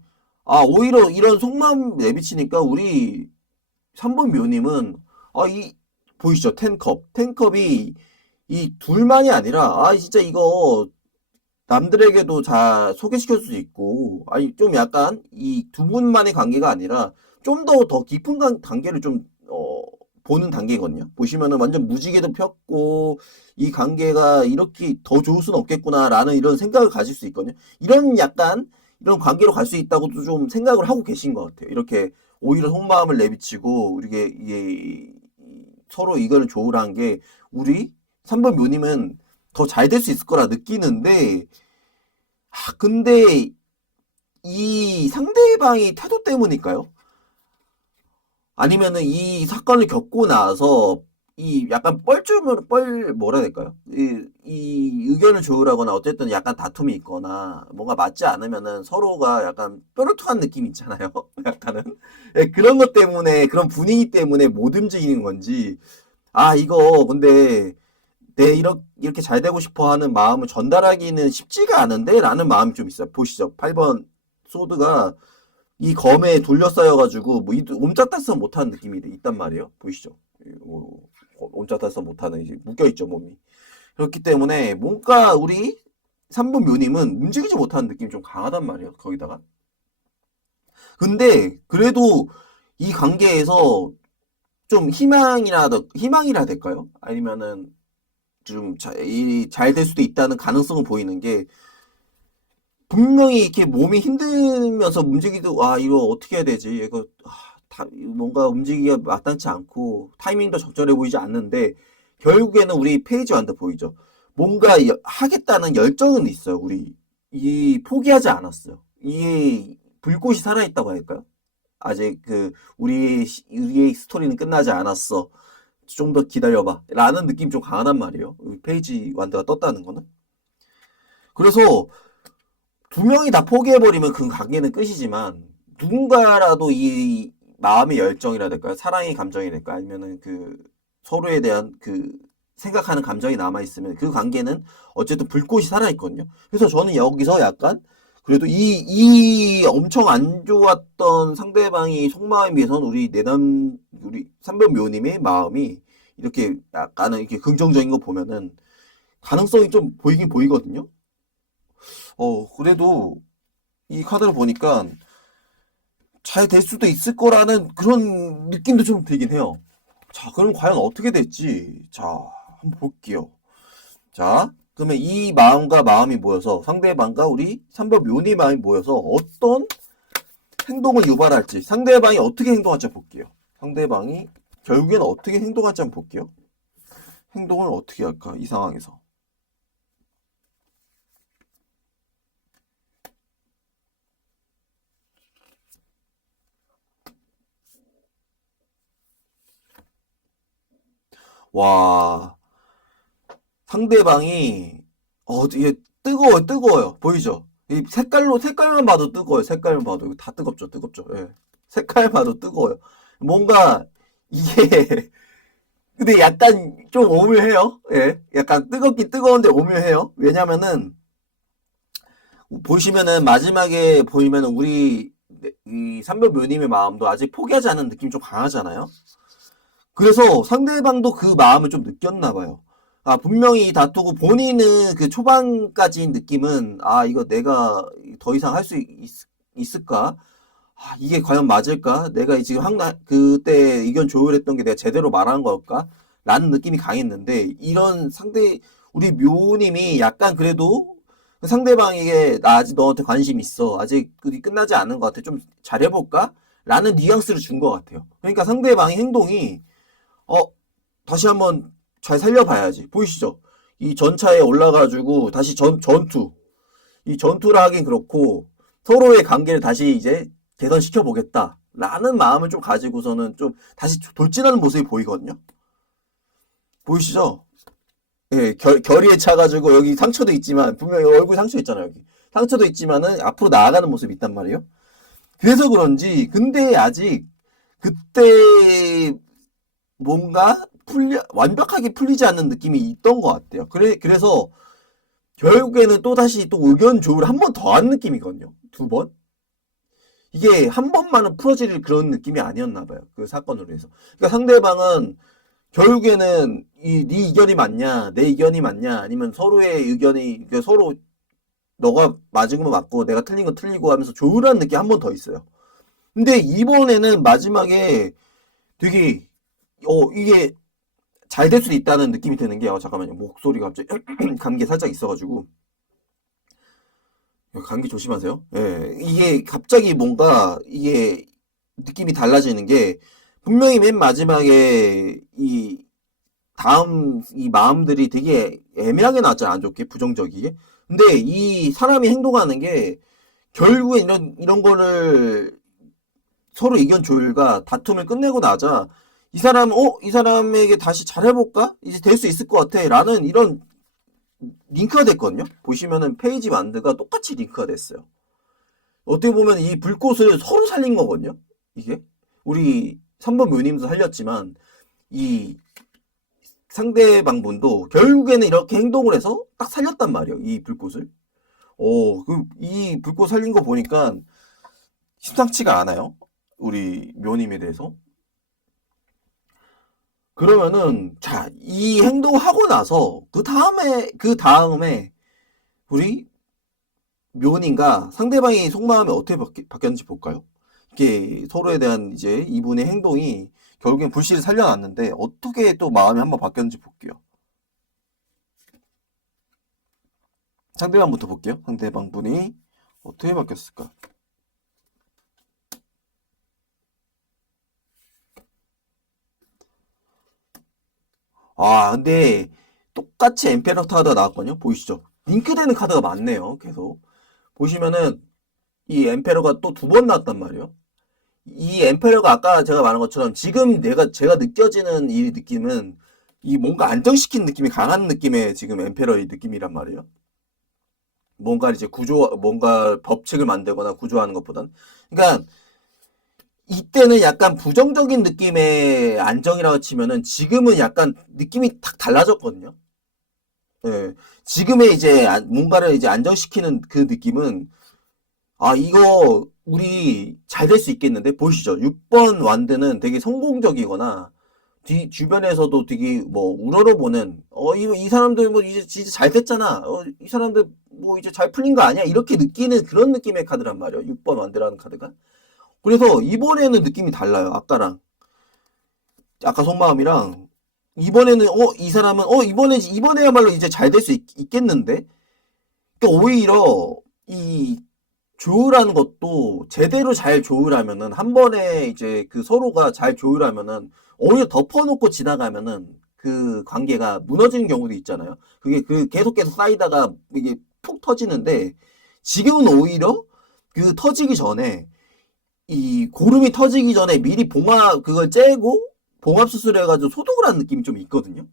오히려 이런 속마음 내비치니까 우리 3번 묘님은 보이시죠? 텐컵이 이 둘만이 아니라 진짜 이거 남들에게도 잘 소개시킬 수 있고 좀 약간 이 두 분만의 관계가 아니라 좀 더 깊은 관계를 좀 보는 단계거든요. 보시면은 완전 무지개도 폈고 이 관계가 이렇게 더 좋을 수는 없겠구나라는 이런 생각을 가질 수 있거든요. 이런 관계로 갈 수 있다고도 좀 생각을 하고 계신 것 같아요. 이렇게 오히려 속마음을 내비치고 이게 서로 이거는 좋으라는 게 우리 3번 묘님은 더 잘 될 수 있을 거라 느끼는데 근데 이 상대방의 태도 때문일까요? 아니면은 이 사건을 겪고 나서 이 약간 뭐라 해야 될까요? 이 의견을 조율하거나 어쨌든 약간 다툼이 있거나 뭔가 맞지 않으면은 서로가 약간 뾰루통한 느낌이 있잖아요. 약간은 그런 것 때문에 그런 분위기 때문에 못 움직이는 건지 이거 근데 이렇게 잘 되고 싶어 하는 마음을 전달하기는 쉽지가 않은데 라는 마음이 좀 있어요. 보시죠. 8번 소드가 이 검에 둘러싸여가지고 뭐 옴짝달싹 못하는 느낌이 있단 말이에요. 보이시죠? 옴짝달싹 못하는 이제 묶여있죠 몸이. 그렇기 때문에 뭔가 우리 3번 묘님은 움직이지 못하는 느낌이 좀 강하단 말이에요. 거기다가. 근데 그래도 이 관계에서 좀 희망이라 될까요? 아니면은 좀 잘 될 수도 있다는 가능성을 보이는 게 분명히 이렇게 몸이 힘들면서 움직이도 이거 어떻게 해야 되지? 이거 뭔가 움직이기가 마땅치 않고 타이밍도 적절해 보이지 않는데 결국에는 우리 페이지 완도 보이죠. 뭔가 하겠다는 열정은 있어요. 우리 이 포기하지 않았어요. 이 불꽃이 살아있다고 할까요? 아직 우리의 스토리는 끝나지 않았어. 좀 더 기다려봐. 라는 느낌이 좀 강하단 말이에요. 페이지 완드가 떴다는 거는. 그래서 두 명이 다 포기해버리면 그 관계는 끝이지만 누군가라도 이 마음의 열정이라 될까요? 사랑의 감정이 될까? 아니면은 서로에 대한 생각하는 감정이 남아있으면 그 관계는 어쨌든 불꽃이 살아있거든요. 그래서 저는 여기서 약간 그래도 이 엄청 안 좋았던 상대방이 속마음에 비해서는 우리 3번 묘님의 마음이 이렇게 약간은 이렇게 긍정적인 거 보면은 가능성이 좀 보이긴 보이거든요. 그래도 이 카드를 보니까 잘 될 수도 있을 거라는 그런 느낌도 좀 들긴 해요. 자, 그럼 과연 어떻게 될지. 자, 한번 볼게요. 자, 그러면 이 마음과 마음이 모여서 상대방과 우리 3번 묘니 마음이 모여서 어떤 행동을 유발할지 상대방이 어떻게 행동할지 볼게요. 상대방이 결국에는 어떻게 행동할지 한번 볼게요. 행동을 어떻게 할까? 이 상황에서. 와, 상대방이 이게 뜨거워요. 보이죠? 이 색깔만 봐도 뜨거워요. 색깔만 봐도 이거 다 뜨겁죠. 예. 색깔 봐도 뜨거워요. 뭔가 이게 근데 약간 좀 오묘해요. 예. 약간 뜨겁긴 뜨거운데 오묘해요. 왜냐면은 보시면은 마지막에 보이면은 우리 이 삼별 묘님의 마음도 아직 포기하지 않은 느낌이 좀 강하잖아요. 그래서 상대방도 그 마음을 좀 느꼈나 봐요. 분명히 다투고 본인은 그 초반까지인 느낌은 이거 내가 더 이상 할 수 있을까? 이게 과연 맞을까? 내가 지금 그때 의견 조율했던 게 내가 제대로 말한 걸까? 라는 느낌이 강했는데 우리 묘님이 약간 그래도 상대방에게 나 아직 너한테 관심 있어. 아직 끝나지 않은 것 같아. 좀 잘해볼까? 라는 뉘앙스를 준 것 같아요. 그러니까 상대방의 행동이 어, 다시 한번 잘 살려봐야지. 보이시죠? 이 전차에 올라가지고 다시 전투. 이 전투를 하긴 그렇고 서로의 관계를 다시 이제 개선시켜 보겠다. 라는 마음을 좀 가지고서는 좀 다시 돌진하는 모습이 보이거든요. 보이시죠? 예, 결의에 차가지고 여기 상처도 있지만 분명히 얼굴 상처 있잖아요. 여기 상처도 있지만은 앞으로 나아가는 모습이 있단 말이에요. 그래서 그런지, 근데 아직 그때 뭔가 완벽하게 풀리지 않는 느낌이 있던 것 같아요. 그래서 결국에는 또다시 또 의견 조율을 한 번 더 한 느낌이거든요. 두 번? 이게 한 번만은 풀어질 그런 느낌이 아니었나 봐요. 그 사건으로 해서. 그러니까 상대방은 결국에는 네 의견이 맞냐, 내 의견이 맞냐, 아니면 서로의 의견이 그러니까 서로 너가 맞은 거 맞고 내가 틀린 거 틀리고 하면서 조율하는 느낌 한 번 더 있어요. 근데 이번에는 마지막에 되게 이게 잘 될 수도 있다는 느낌이 드는 게 잠깐만요. 목소리가 갑자기 감기 살짝 있어가지고 감기 조심하세요. 예, 이게 갑자기 뭔가 이게 느낌이 달라지는 게 분명히 맨 마지막에 이 마음들이 되게 애매하게 나왔잖아, 안 좋게, 부정적이게. 근데 이 사람이 행동하는 게 결국에 이런 거를 서로 의견 조율과 다툼을 끝내고 나자 이 사람에게 다시 잘해볼까? 이제 될 수 있을 것 같아. 라는 이런 링크가 됐거든요. 보시면은 페이지 만드가 똑같이 링크가 됐어요. 어떻게 보면 이 불꽃을 서로 살린 거거든요. 이게. 우리 3번 묘님도 살렸지만 이 상대방분도 결국에는 이렇게 행동을 해서 딱 살렸단 말이에요. 이 불꽃을. 이 불꽃 살린 거 보니까 심상치가 않아요. 우리 묘님에 대해서. 그러면은, 자, 이 행동을 하고 나서, 그 다음에, 우리 묘님과 상대방의 속마음이 어떻게 바뀌었는지 볼까요? 이게 서로에 대한 이제 이분의 행동이 결국엔 불씨를 살려놨는데, 어떻게 또 마음이 한번 바뀌었는지 볼게요. 상대방부터 볼게요. 상대방 분이 어떻게 바뀌었을까? 근데 똑같이 엠페러 카드가 나왔거든요. 보이시죠? 링크되는 카드가 많네요. 계속. 보시면은 이 엠페러가 또 두 번 나왔단 말이에요. 이 엠페러가 아까 제가 말한 것처럼 지금 제가 느껴지는 이 느낌은 이 뭔가 안정시킨 느낌이 강한 느낌의 지금 엠페러의 느낌이란 말이에요. 뭔가 법칙을 만들거나 구조하는 것보단. 그러니까 이때는 약간 부정적인 느낌의 안정이라고 치면은 지금은 약간 느낌이 탁 달라졌거든요. 예. 지금의 이제 뭔가를 이제 안정시키는 그 느낌은 이거 우리 잘 될 수 있겠는데 보시죠. 6번 완드는 되게 성공적이거나 주변에서도 되게 뭐 우러러보는 이 사람들 뭐 이제 진짜 잘 됐잖아. 이 사람들 뭐 이제 잘 풀린 거 아니야? 이렇게 느끼는 그런 느낌의 카드란 말이에요. 6번 완드라는 카드가. 그래서 이번에는 느낌이 달라요. 아까 속마음이랑 이번에는 이 사람은 이번에야말로 이제 잘 될 수 있겠는데. 그러니까 오히려 이 조율하는 것도 제대로 잘 조율하면은 한 번에 이제 그 서로가 잘 조율하면은 오히려 덮어놓고 지나가면은 그 관계가 무너지는 경우도 있잖아요. 그게 계속 쌓이다가 이게 푹 터지는데 지금은 오히려 그 터지기 전에 이 고름이 터지기 전에 미리 그걸 째고 봉합 수술해가지고 소독을 하는 느낌이 좀 있거든요.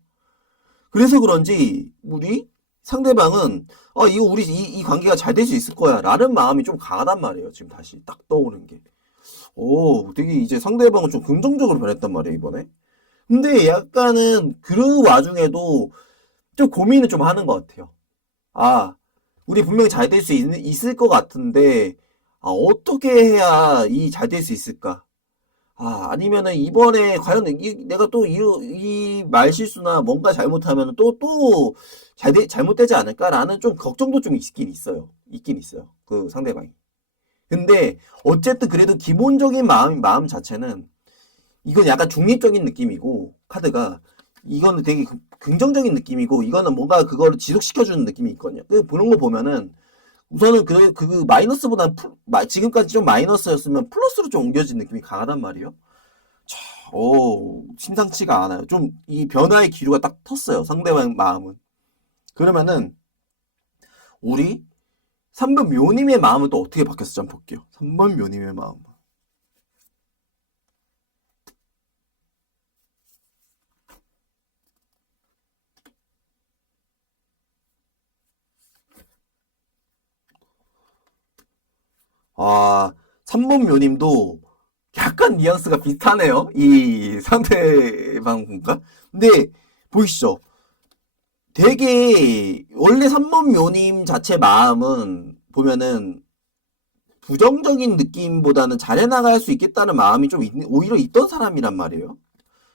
그래서 그런지 우리 상대방은 이거 이 관계가 잘 될 수 있을 거야 라는 마음이 좀 강하단 말이에요. 지금 다시 딱 떠오른 게. 되게 이제 상대방은 좀 긍정적으로 변했단 말이에요, 이번에. 근데 약간은 그 와중에도 좀 고민을 좀 하는 것 같아요. 아, 우리 분명히 잘 될 수 있을 것 같은데, 어떻게 해야 잘 될 수 있을까? 아니면은 이번에 과연 내가 또 이 말실수나 뭔가 잘못하면 또 잘못되지 않을까라는 좀 걱정도 좀 있긴 있어요. 있긴 있어요. 그 상대방이. 근데 어쨌든 그래도 기본적인 마음 자체는 이건 약간 중립적인 느낌이고 카드가 이거는 되게 긍정적인 느낌이고 이거는 뭔가 그거를 지속시켜주는 느낌이 있거든요. 그런 거 보면은 우선은 그 마이너스보다는 지금까지 좀 마이너스였으면 플러스로 좀 옮겨진 느낌이 강하단 말이에요. 심상치가 않아요. 좀 이 변화의 기류가 딱 텄어요. 상대방 마음은. 그러면은 우리 3번 묘님의 마음은 또 어떻게 바뀌었을지 한번 볼게요. 3번 묘님의 마음. 아, 3번 묘님도 약간 뉘앙스가 비슷하네요. 이 상대방 분과. 근데 보이시죠? 되게 원래 3번 묘님 자체 마음은 보면은 부정적인 느낌보다는 잘해나갈 수 있겠다는 마음이 좀 오히려 있던 사람이란 말이에요.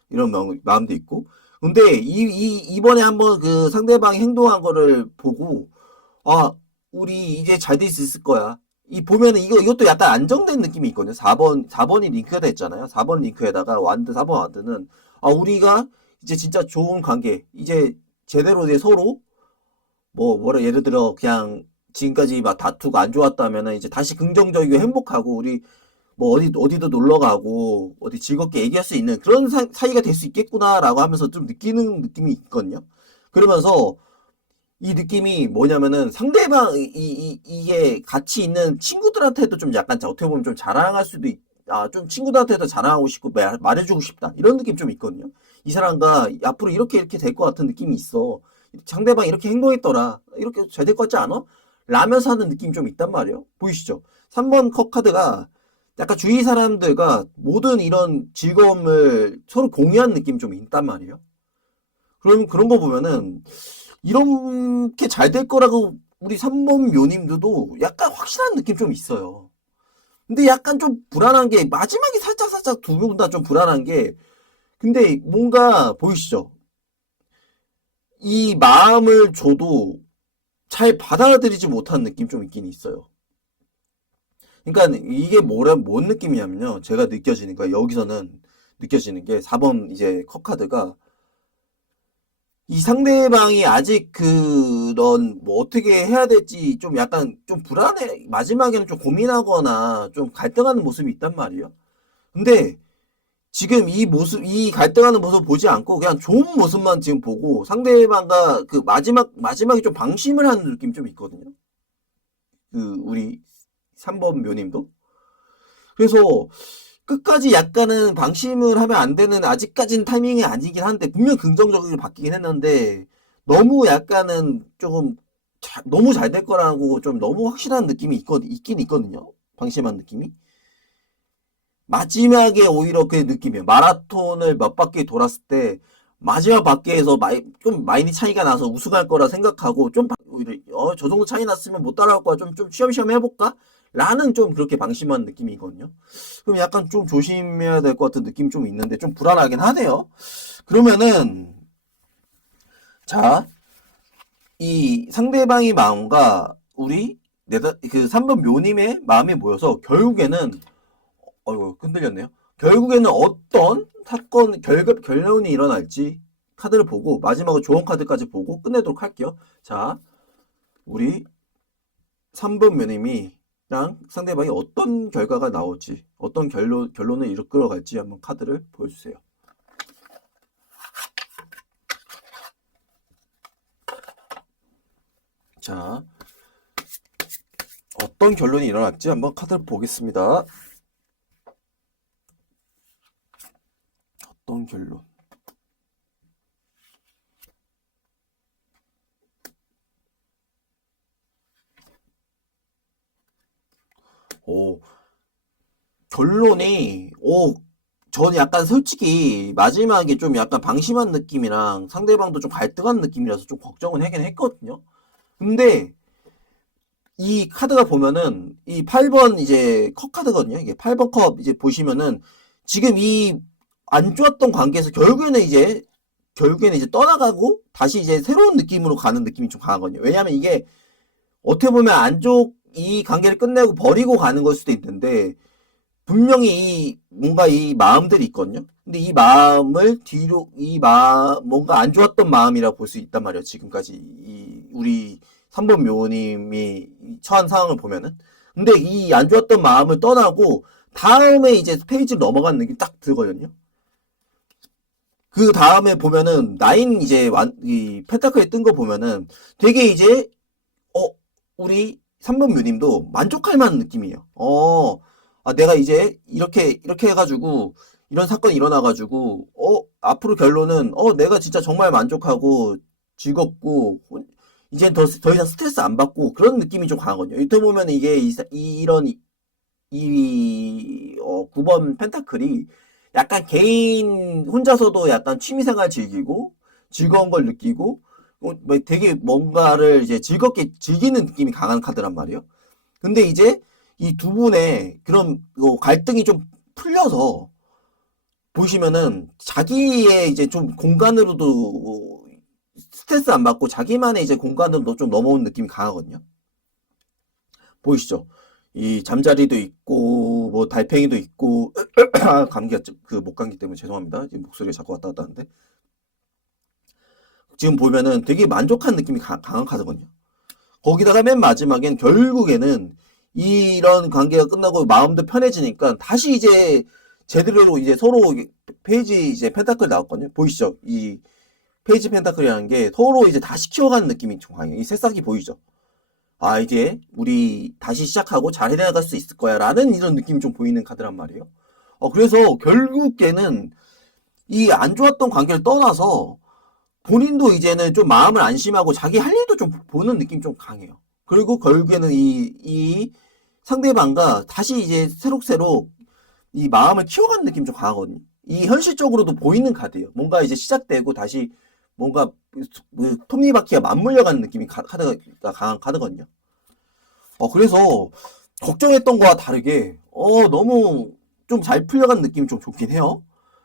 이런 마음도 있고. 근데 이번에 한번 그 상대방이 행동한 거를 보고, 아, 우리 이제 잘 될 수 있을 거야. 이 보면은 이것도 약간 안정된 느낌이 있거든요. 4번이 링크가 됐잖아요. 4번 링크에다가 4번 와드는, 아, 우리가 이제 진짜 좋은 관계, 이제 제대로 이제 서로, 예를 들어, 그냥 지금까지 막 다투고 안 좋았다면은 이제 다시 긍정적이고 행복하고, 우리 뭐 어디도 놀러 가고 어디 즐겁게 얘기할 수 있는 그런 사이가 될 수 있겠구나라고 하면서 좀 느끼는 느낌이 있거든요. 그러면서 이 느낌이 뭐냐면은 상대방 이게 같이 있는 친구들한테도 좀 약간 어떻게 보면 좀 자랑할 수도 좀 친구들한테도 자랑하고 싶고 말해주고 싶다 이런 느낌 좀 있거든요. 이 사람과 앞으로 이렇게 될 것 같은 느낌이 있어. 상대방 이렇게 행동했더라. 이렇게 잘 될 것 같지 않아? 라면서 하는 느낌이 좀 있단 말이에요. 보이시죠? 3번 컵 카드가 약간 주위 사람들과 모든 이런 즐거움을 서로 공유한 느낌이 좀 있단 말이에요. 그럼 그런 거 보면은 이렇게 잘 될 거라고 우리 3번 묘님들도 약간 확실한 느낌 좀 있어요. 근데 약간 좀 불안한 게 마지막에 살짝 두 분 다 좀 불안한 게 근데 뭔가 보이시죠? 이 마음을 줘도 잘 받아들이지 못한 느낌 좀 있긴 있어요. 그러니까 이게 뭔 느낌이냐면요. 제가 느껴지는 거예요. 여기서는 느껴지는 게 4번 이제 컵 카드가 이 상대방이 아직 그런 뭐 어떻게 해야 될지 좀 약간 좀 불안해. 마지막에는 좀 고민하거나 좀 갈등하는 모습이 있단 말이에요. 근데 지금 이 갈등하는 모습 보지 않고 그냥 좋은 모습만 지금 보고 상대방과 그 마지막에 좀 방심을 하는 느낌 좀 있거든요. 우리 3번 묘님도. 그래서 끝까지 약간은 방심을 하면 안 되는 아직까지는 타이밍이 아니긴 한데 분명 긍정적으로 바뀌긴 했는데 너무 약간은 조금 너무 잘 될 거라고 좀 너무 확실한 느낌이 있긴 있거든요. 방심한 느낌이. 마지막에 오히려 그 느낌이에요. 마라톤을 몇 바퀴 돌았을 때 마지막 바퀴에서 좀 마인드 차이가 나서 우승할 거라 생각하고 좀 오히려 저 정도 차이 났으면 못 따라갈 거야. 좀 쉬엄쉬엄 해볼까? 라는 좀 그렇게 방심한 느낌이거든요. 그럼 약간 좀 조심해야 될 것 같은 느낌이 좀 있는데 좀 불안하긴 하네요. 그러면은 자, 이 상대방의 마음과 그 3번 묘님의 마음이 모여서 결국에는 흔들렸네요. 결국에는 어떤 결론이 일어날지 카드를 보고 마지막으로 조언 카드까지 보고 끝내도록 할게요. 자, 우리 3번 묘님이랑 상대방이 어떤 결과가 나올지, 어떤 결론을 이끌어갈지 한번 카드를 보여주세요. 자, 어떤 결론이 일어날지 한번 카드를 보겠습니다. 어떤 결론? 결론이, 저는 약간 솔직히 마지막에 좀 약간 방심한 느낌이랑 상대방도 좀 갈등한 느낌이라서 좀 걱정은 하긴 했거든요. 근데 이 카드가 보면은 이 8번 이제 컵 카드거든요. 이게 8번 컵 이제 보시면은 지금 이 안 좋았던 관계에서 결국에는 이제 떠나가고 다시 이제 새로운 느낌으로 가는 느낌이 좀 강하거든요. 왜냐하면 이게 어떻게 보면 이 관계를 끝내고 버리고 가는 걸 수도 있는데 분명히 뭔가 이 마음들이 있거든요. 근데 이 마음을 뭔가 안 좋았던 마음이라고 볼 수 있단 말이에요. 지금까지 우리 3번 묘님이 처한 상황을 보면은. 근데 이 안 좋았던 마음을 떠나고 다음에 이제 페이지를 넘어가는 느낌이 딱 들거든요. 그 다음에 보면은 이 펜타클에 뜬 거 보면은 되게 이제 우리 3번 묘님도 만족할 만한 느낌이에요. 내가 이제 이렇게 해가지고 이런 사건이 일어나가지고 앞으로 결론은 내가 진짜 정말 만족하고 즐겁고 이제 더 이상 스트레스 안 받고 그런 느낌이 좀 강하거든요. 이때 보면 이게 이런 이 9번 펜타클이 약간 개인 혼자서도 약간 취미생활 즐기고 즐거운 걸 느끼고 뭐 되게 뭔가를 이제 즐겁게 즐기는 느낌이 강한 카드란 말이에요. 근데 이제 이 두 분의 그런 갈등이 좀 풀려서 보시면은 자기의 이제 좀 공간으로도 스트레스 안 받고 자기만의 이제 공간으로 좀 넘어온 느낌이 강하거든요. 보이시죠? 이 잠자리도 있고 뭐 달팽이도 있고 감기가 그 목감기 때문에 죄송합니다. 지금 목소리가 자꾸 왔다 갔다 하는데 지금 보면은 되게 만족한 느낌이 강한 카드거든요. 거기다가 맨 마지막엔 결국에는 이런 관계가 끝나고 마음도 편해지니까 다시 이제 제대로 이제 서로 페이지 이제 펜타클 나왔거든요. 보이시죠? 이 페이지 펜타클이라는 게 서로 이제 다시 키워가는 느낌이 좀 강해요. 이 새싹이 보이죠? 아, 이제 우리 다시 시작하고 잘 해나갈 수 있을 거야 라는 이런 느낌이 좀 보이는 카드란 말이에요. 그래서 결국에는 이 안 좋았던 관계를 떠나서 본인도 이제는 좀 마음을 안심하고 자기 할 일도 좀 보는 느낌이 좀 강해요. 그리고 결국에는 이 상대방과 다시 이제 새록새록 이 마음을 키워가는 느낌이 좀 강하거든요. 이 현실적으로도 보이는 카드예요. 뭔가 이제 시작되고 다시 뭔가 톱니바퀴가 맞물려가는 느낌이 카드가 강한 카드거든요. 그래서 걱정했던 거와 다르게 너무 좀 잘 풀려간 느낌이 좀 좋긴 해요.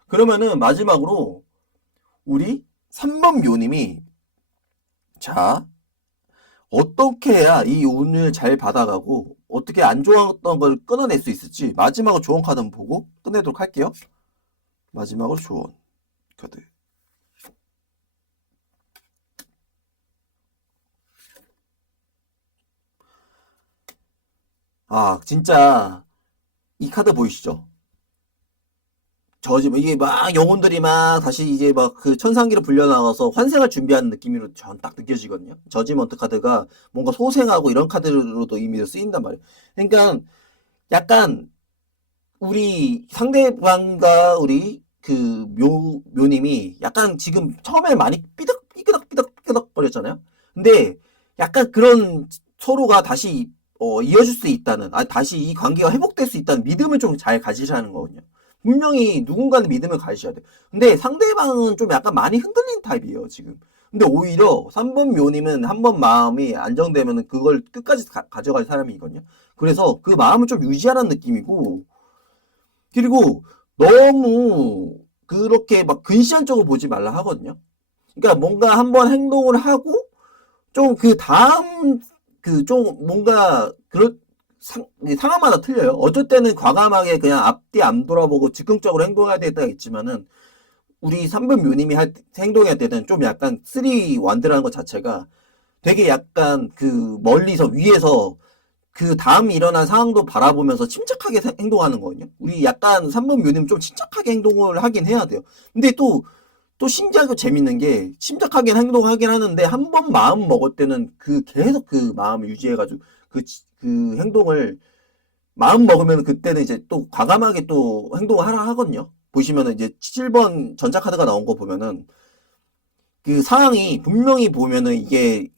그러면은 마지막으로 우리 3번 묘님이 자 어떻게 해야 이 운을 잘 받아가고 어떻게 안 좋았던 걸 끊어낼 수 있을지 마지막으로 조언 카드 한번 보고 끝내도록 할게요. 마지막으로 조언 카드. 진짜 이 카드 보이시죠? 이게 막 영혼들이 막 다시 이제 막 그 천상기로 불려나와서 환생을 준비하는 느낌으로 전 딱 느껴지거든요. 저지먼트 카드가 뭔가 소생하고 이런 카드로도 이미 쓰인단 말이에요. 그러니까 약간 우리 상대방과 우리 그 묘님이 약간 지금 처음에 많이 삐덕 거렸잖아요. 근데 약간 그런 서로가 다시 이어질 수 있다는, 다시 이 관계가 회복될 수 있다는 믿음을 좀 잘 가지시라는 거거든요. 분명히 누군가는 믿음을 가지셔야 돼요. 근데 상대방은 좀 약간 많이 흔들린 타입이에요, 지금. 근데 오히려 3번 묘님은 한번 마음이 안정되면 그걸 끝까지 가져갈 사람이거든요. 그래서 그 마음을 좀 유지하라는 느낌이고, 그리고 너무 그렇게 막 근시안적으로 보지 말라 하거든요. 그러니까 뭔가 한번 행동을 하고 좀 그 다음 그 좀 뭔가 그런 상황마다 틀려요. 어쩔 때는 과감하게 그냥 앞뒤 안 돌아보고 즉흥적으로 행동해야 되겠다 있지만은 우리 3번 묘님이 행동해야 되는 좀 약간 3 완드라는 것 자체가 되게 약간 그 멀리서 위에서 그 다음 일어난 상황도 바라보면서 침착하게 행동하는 거거든요. 우리 약간 3번 묘님 좀 침착하게 행동을 하긴 해야 돼요. 근데 또 신기하고 재밌는 게 침착하게 행동하긴 하는데 한 번 마음 먹을 때는 계속 그 마음을 유지해가지고 그 행동을 마음 먹으면 그때는 이제 또 과감하게 또 행동을 하라 하거든요. 보시면은 이제 7번 전자카드가 나온 거 보면은 그 상황이 분명히 보면은 이게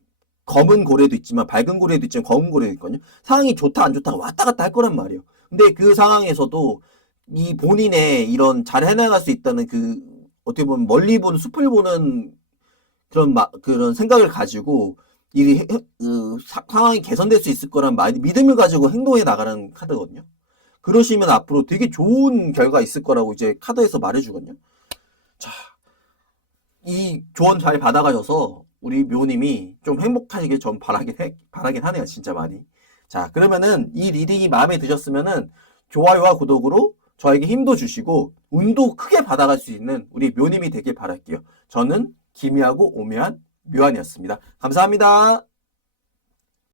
검은 고래도 있지만 밝은 고래도 있지만 검은 고래도 있거든요. 상황이 좋다 안 좋다가 왔다 갔다 할 거란 말이에요. 근데 그 상황에서도 이 본인의 이런 잘 해나갈 수 있다는 그 어떻게 보면 멀리 보는 숲을 보는 그런 생각을 가지고 상황이 개선될 수 있을 거란 믿음을 가지고 행동해 나가는 카드거든요. 그러시면 앞으로 되게 좋은 결과가 있을 거라고 이제 카드에서 말해주거든요. 자, 이 조언 잘 받아가셔서 우리 묘님이 좀 행복하시길 전 바라긴 하네요. 진짜 많이. 자, 그러면은 이 리딩이 마음에 드셨으면은 좋아요와 구독으로 저에게 힘도 주시고 운도 크게 받아갈 수 있는 우리 묘님이 되길 바랄게요. 저는 기미하고 오묘한 묘한이었습니다. 감사합니다.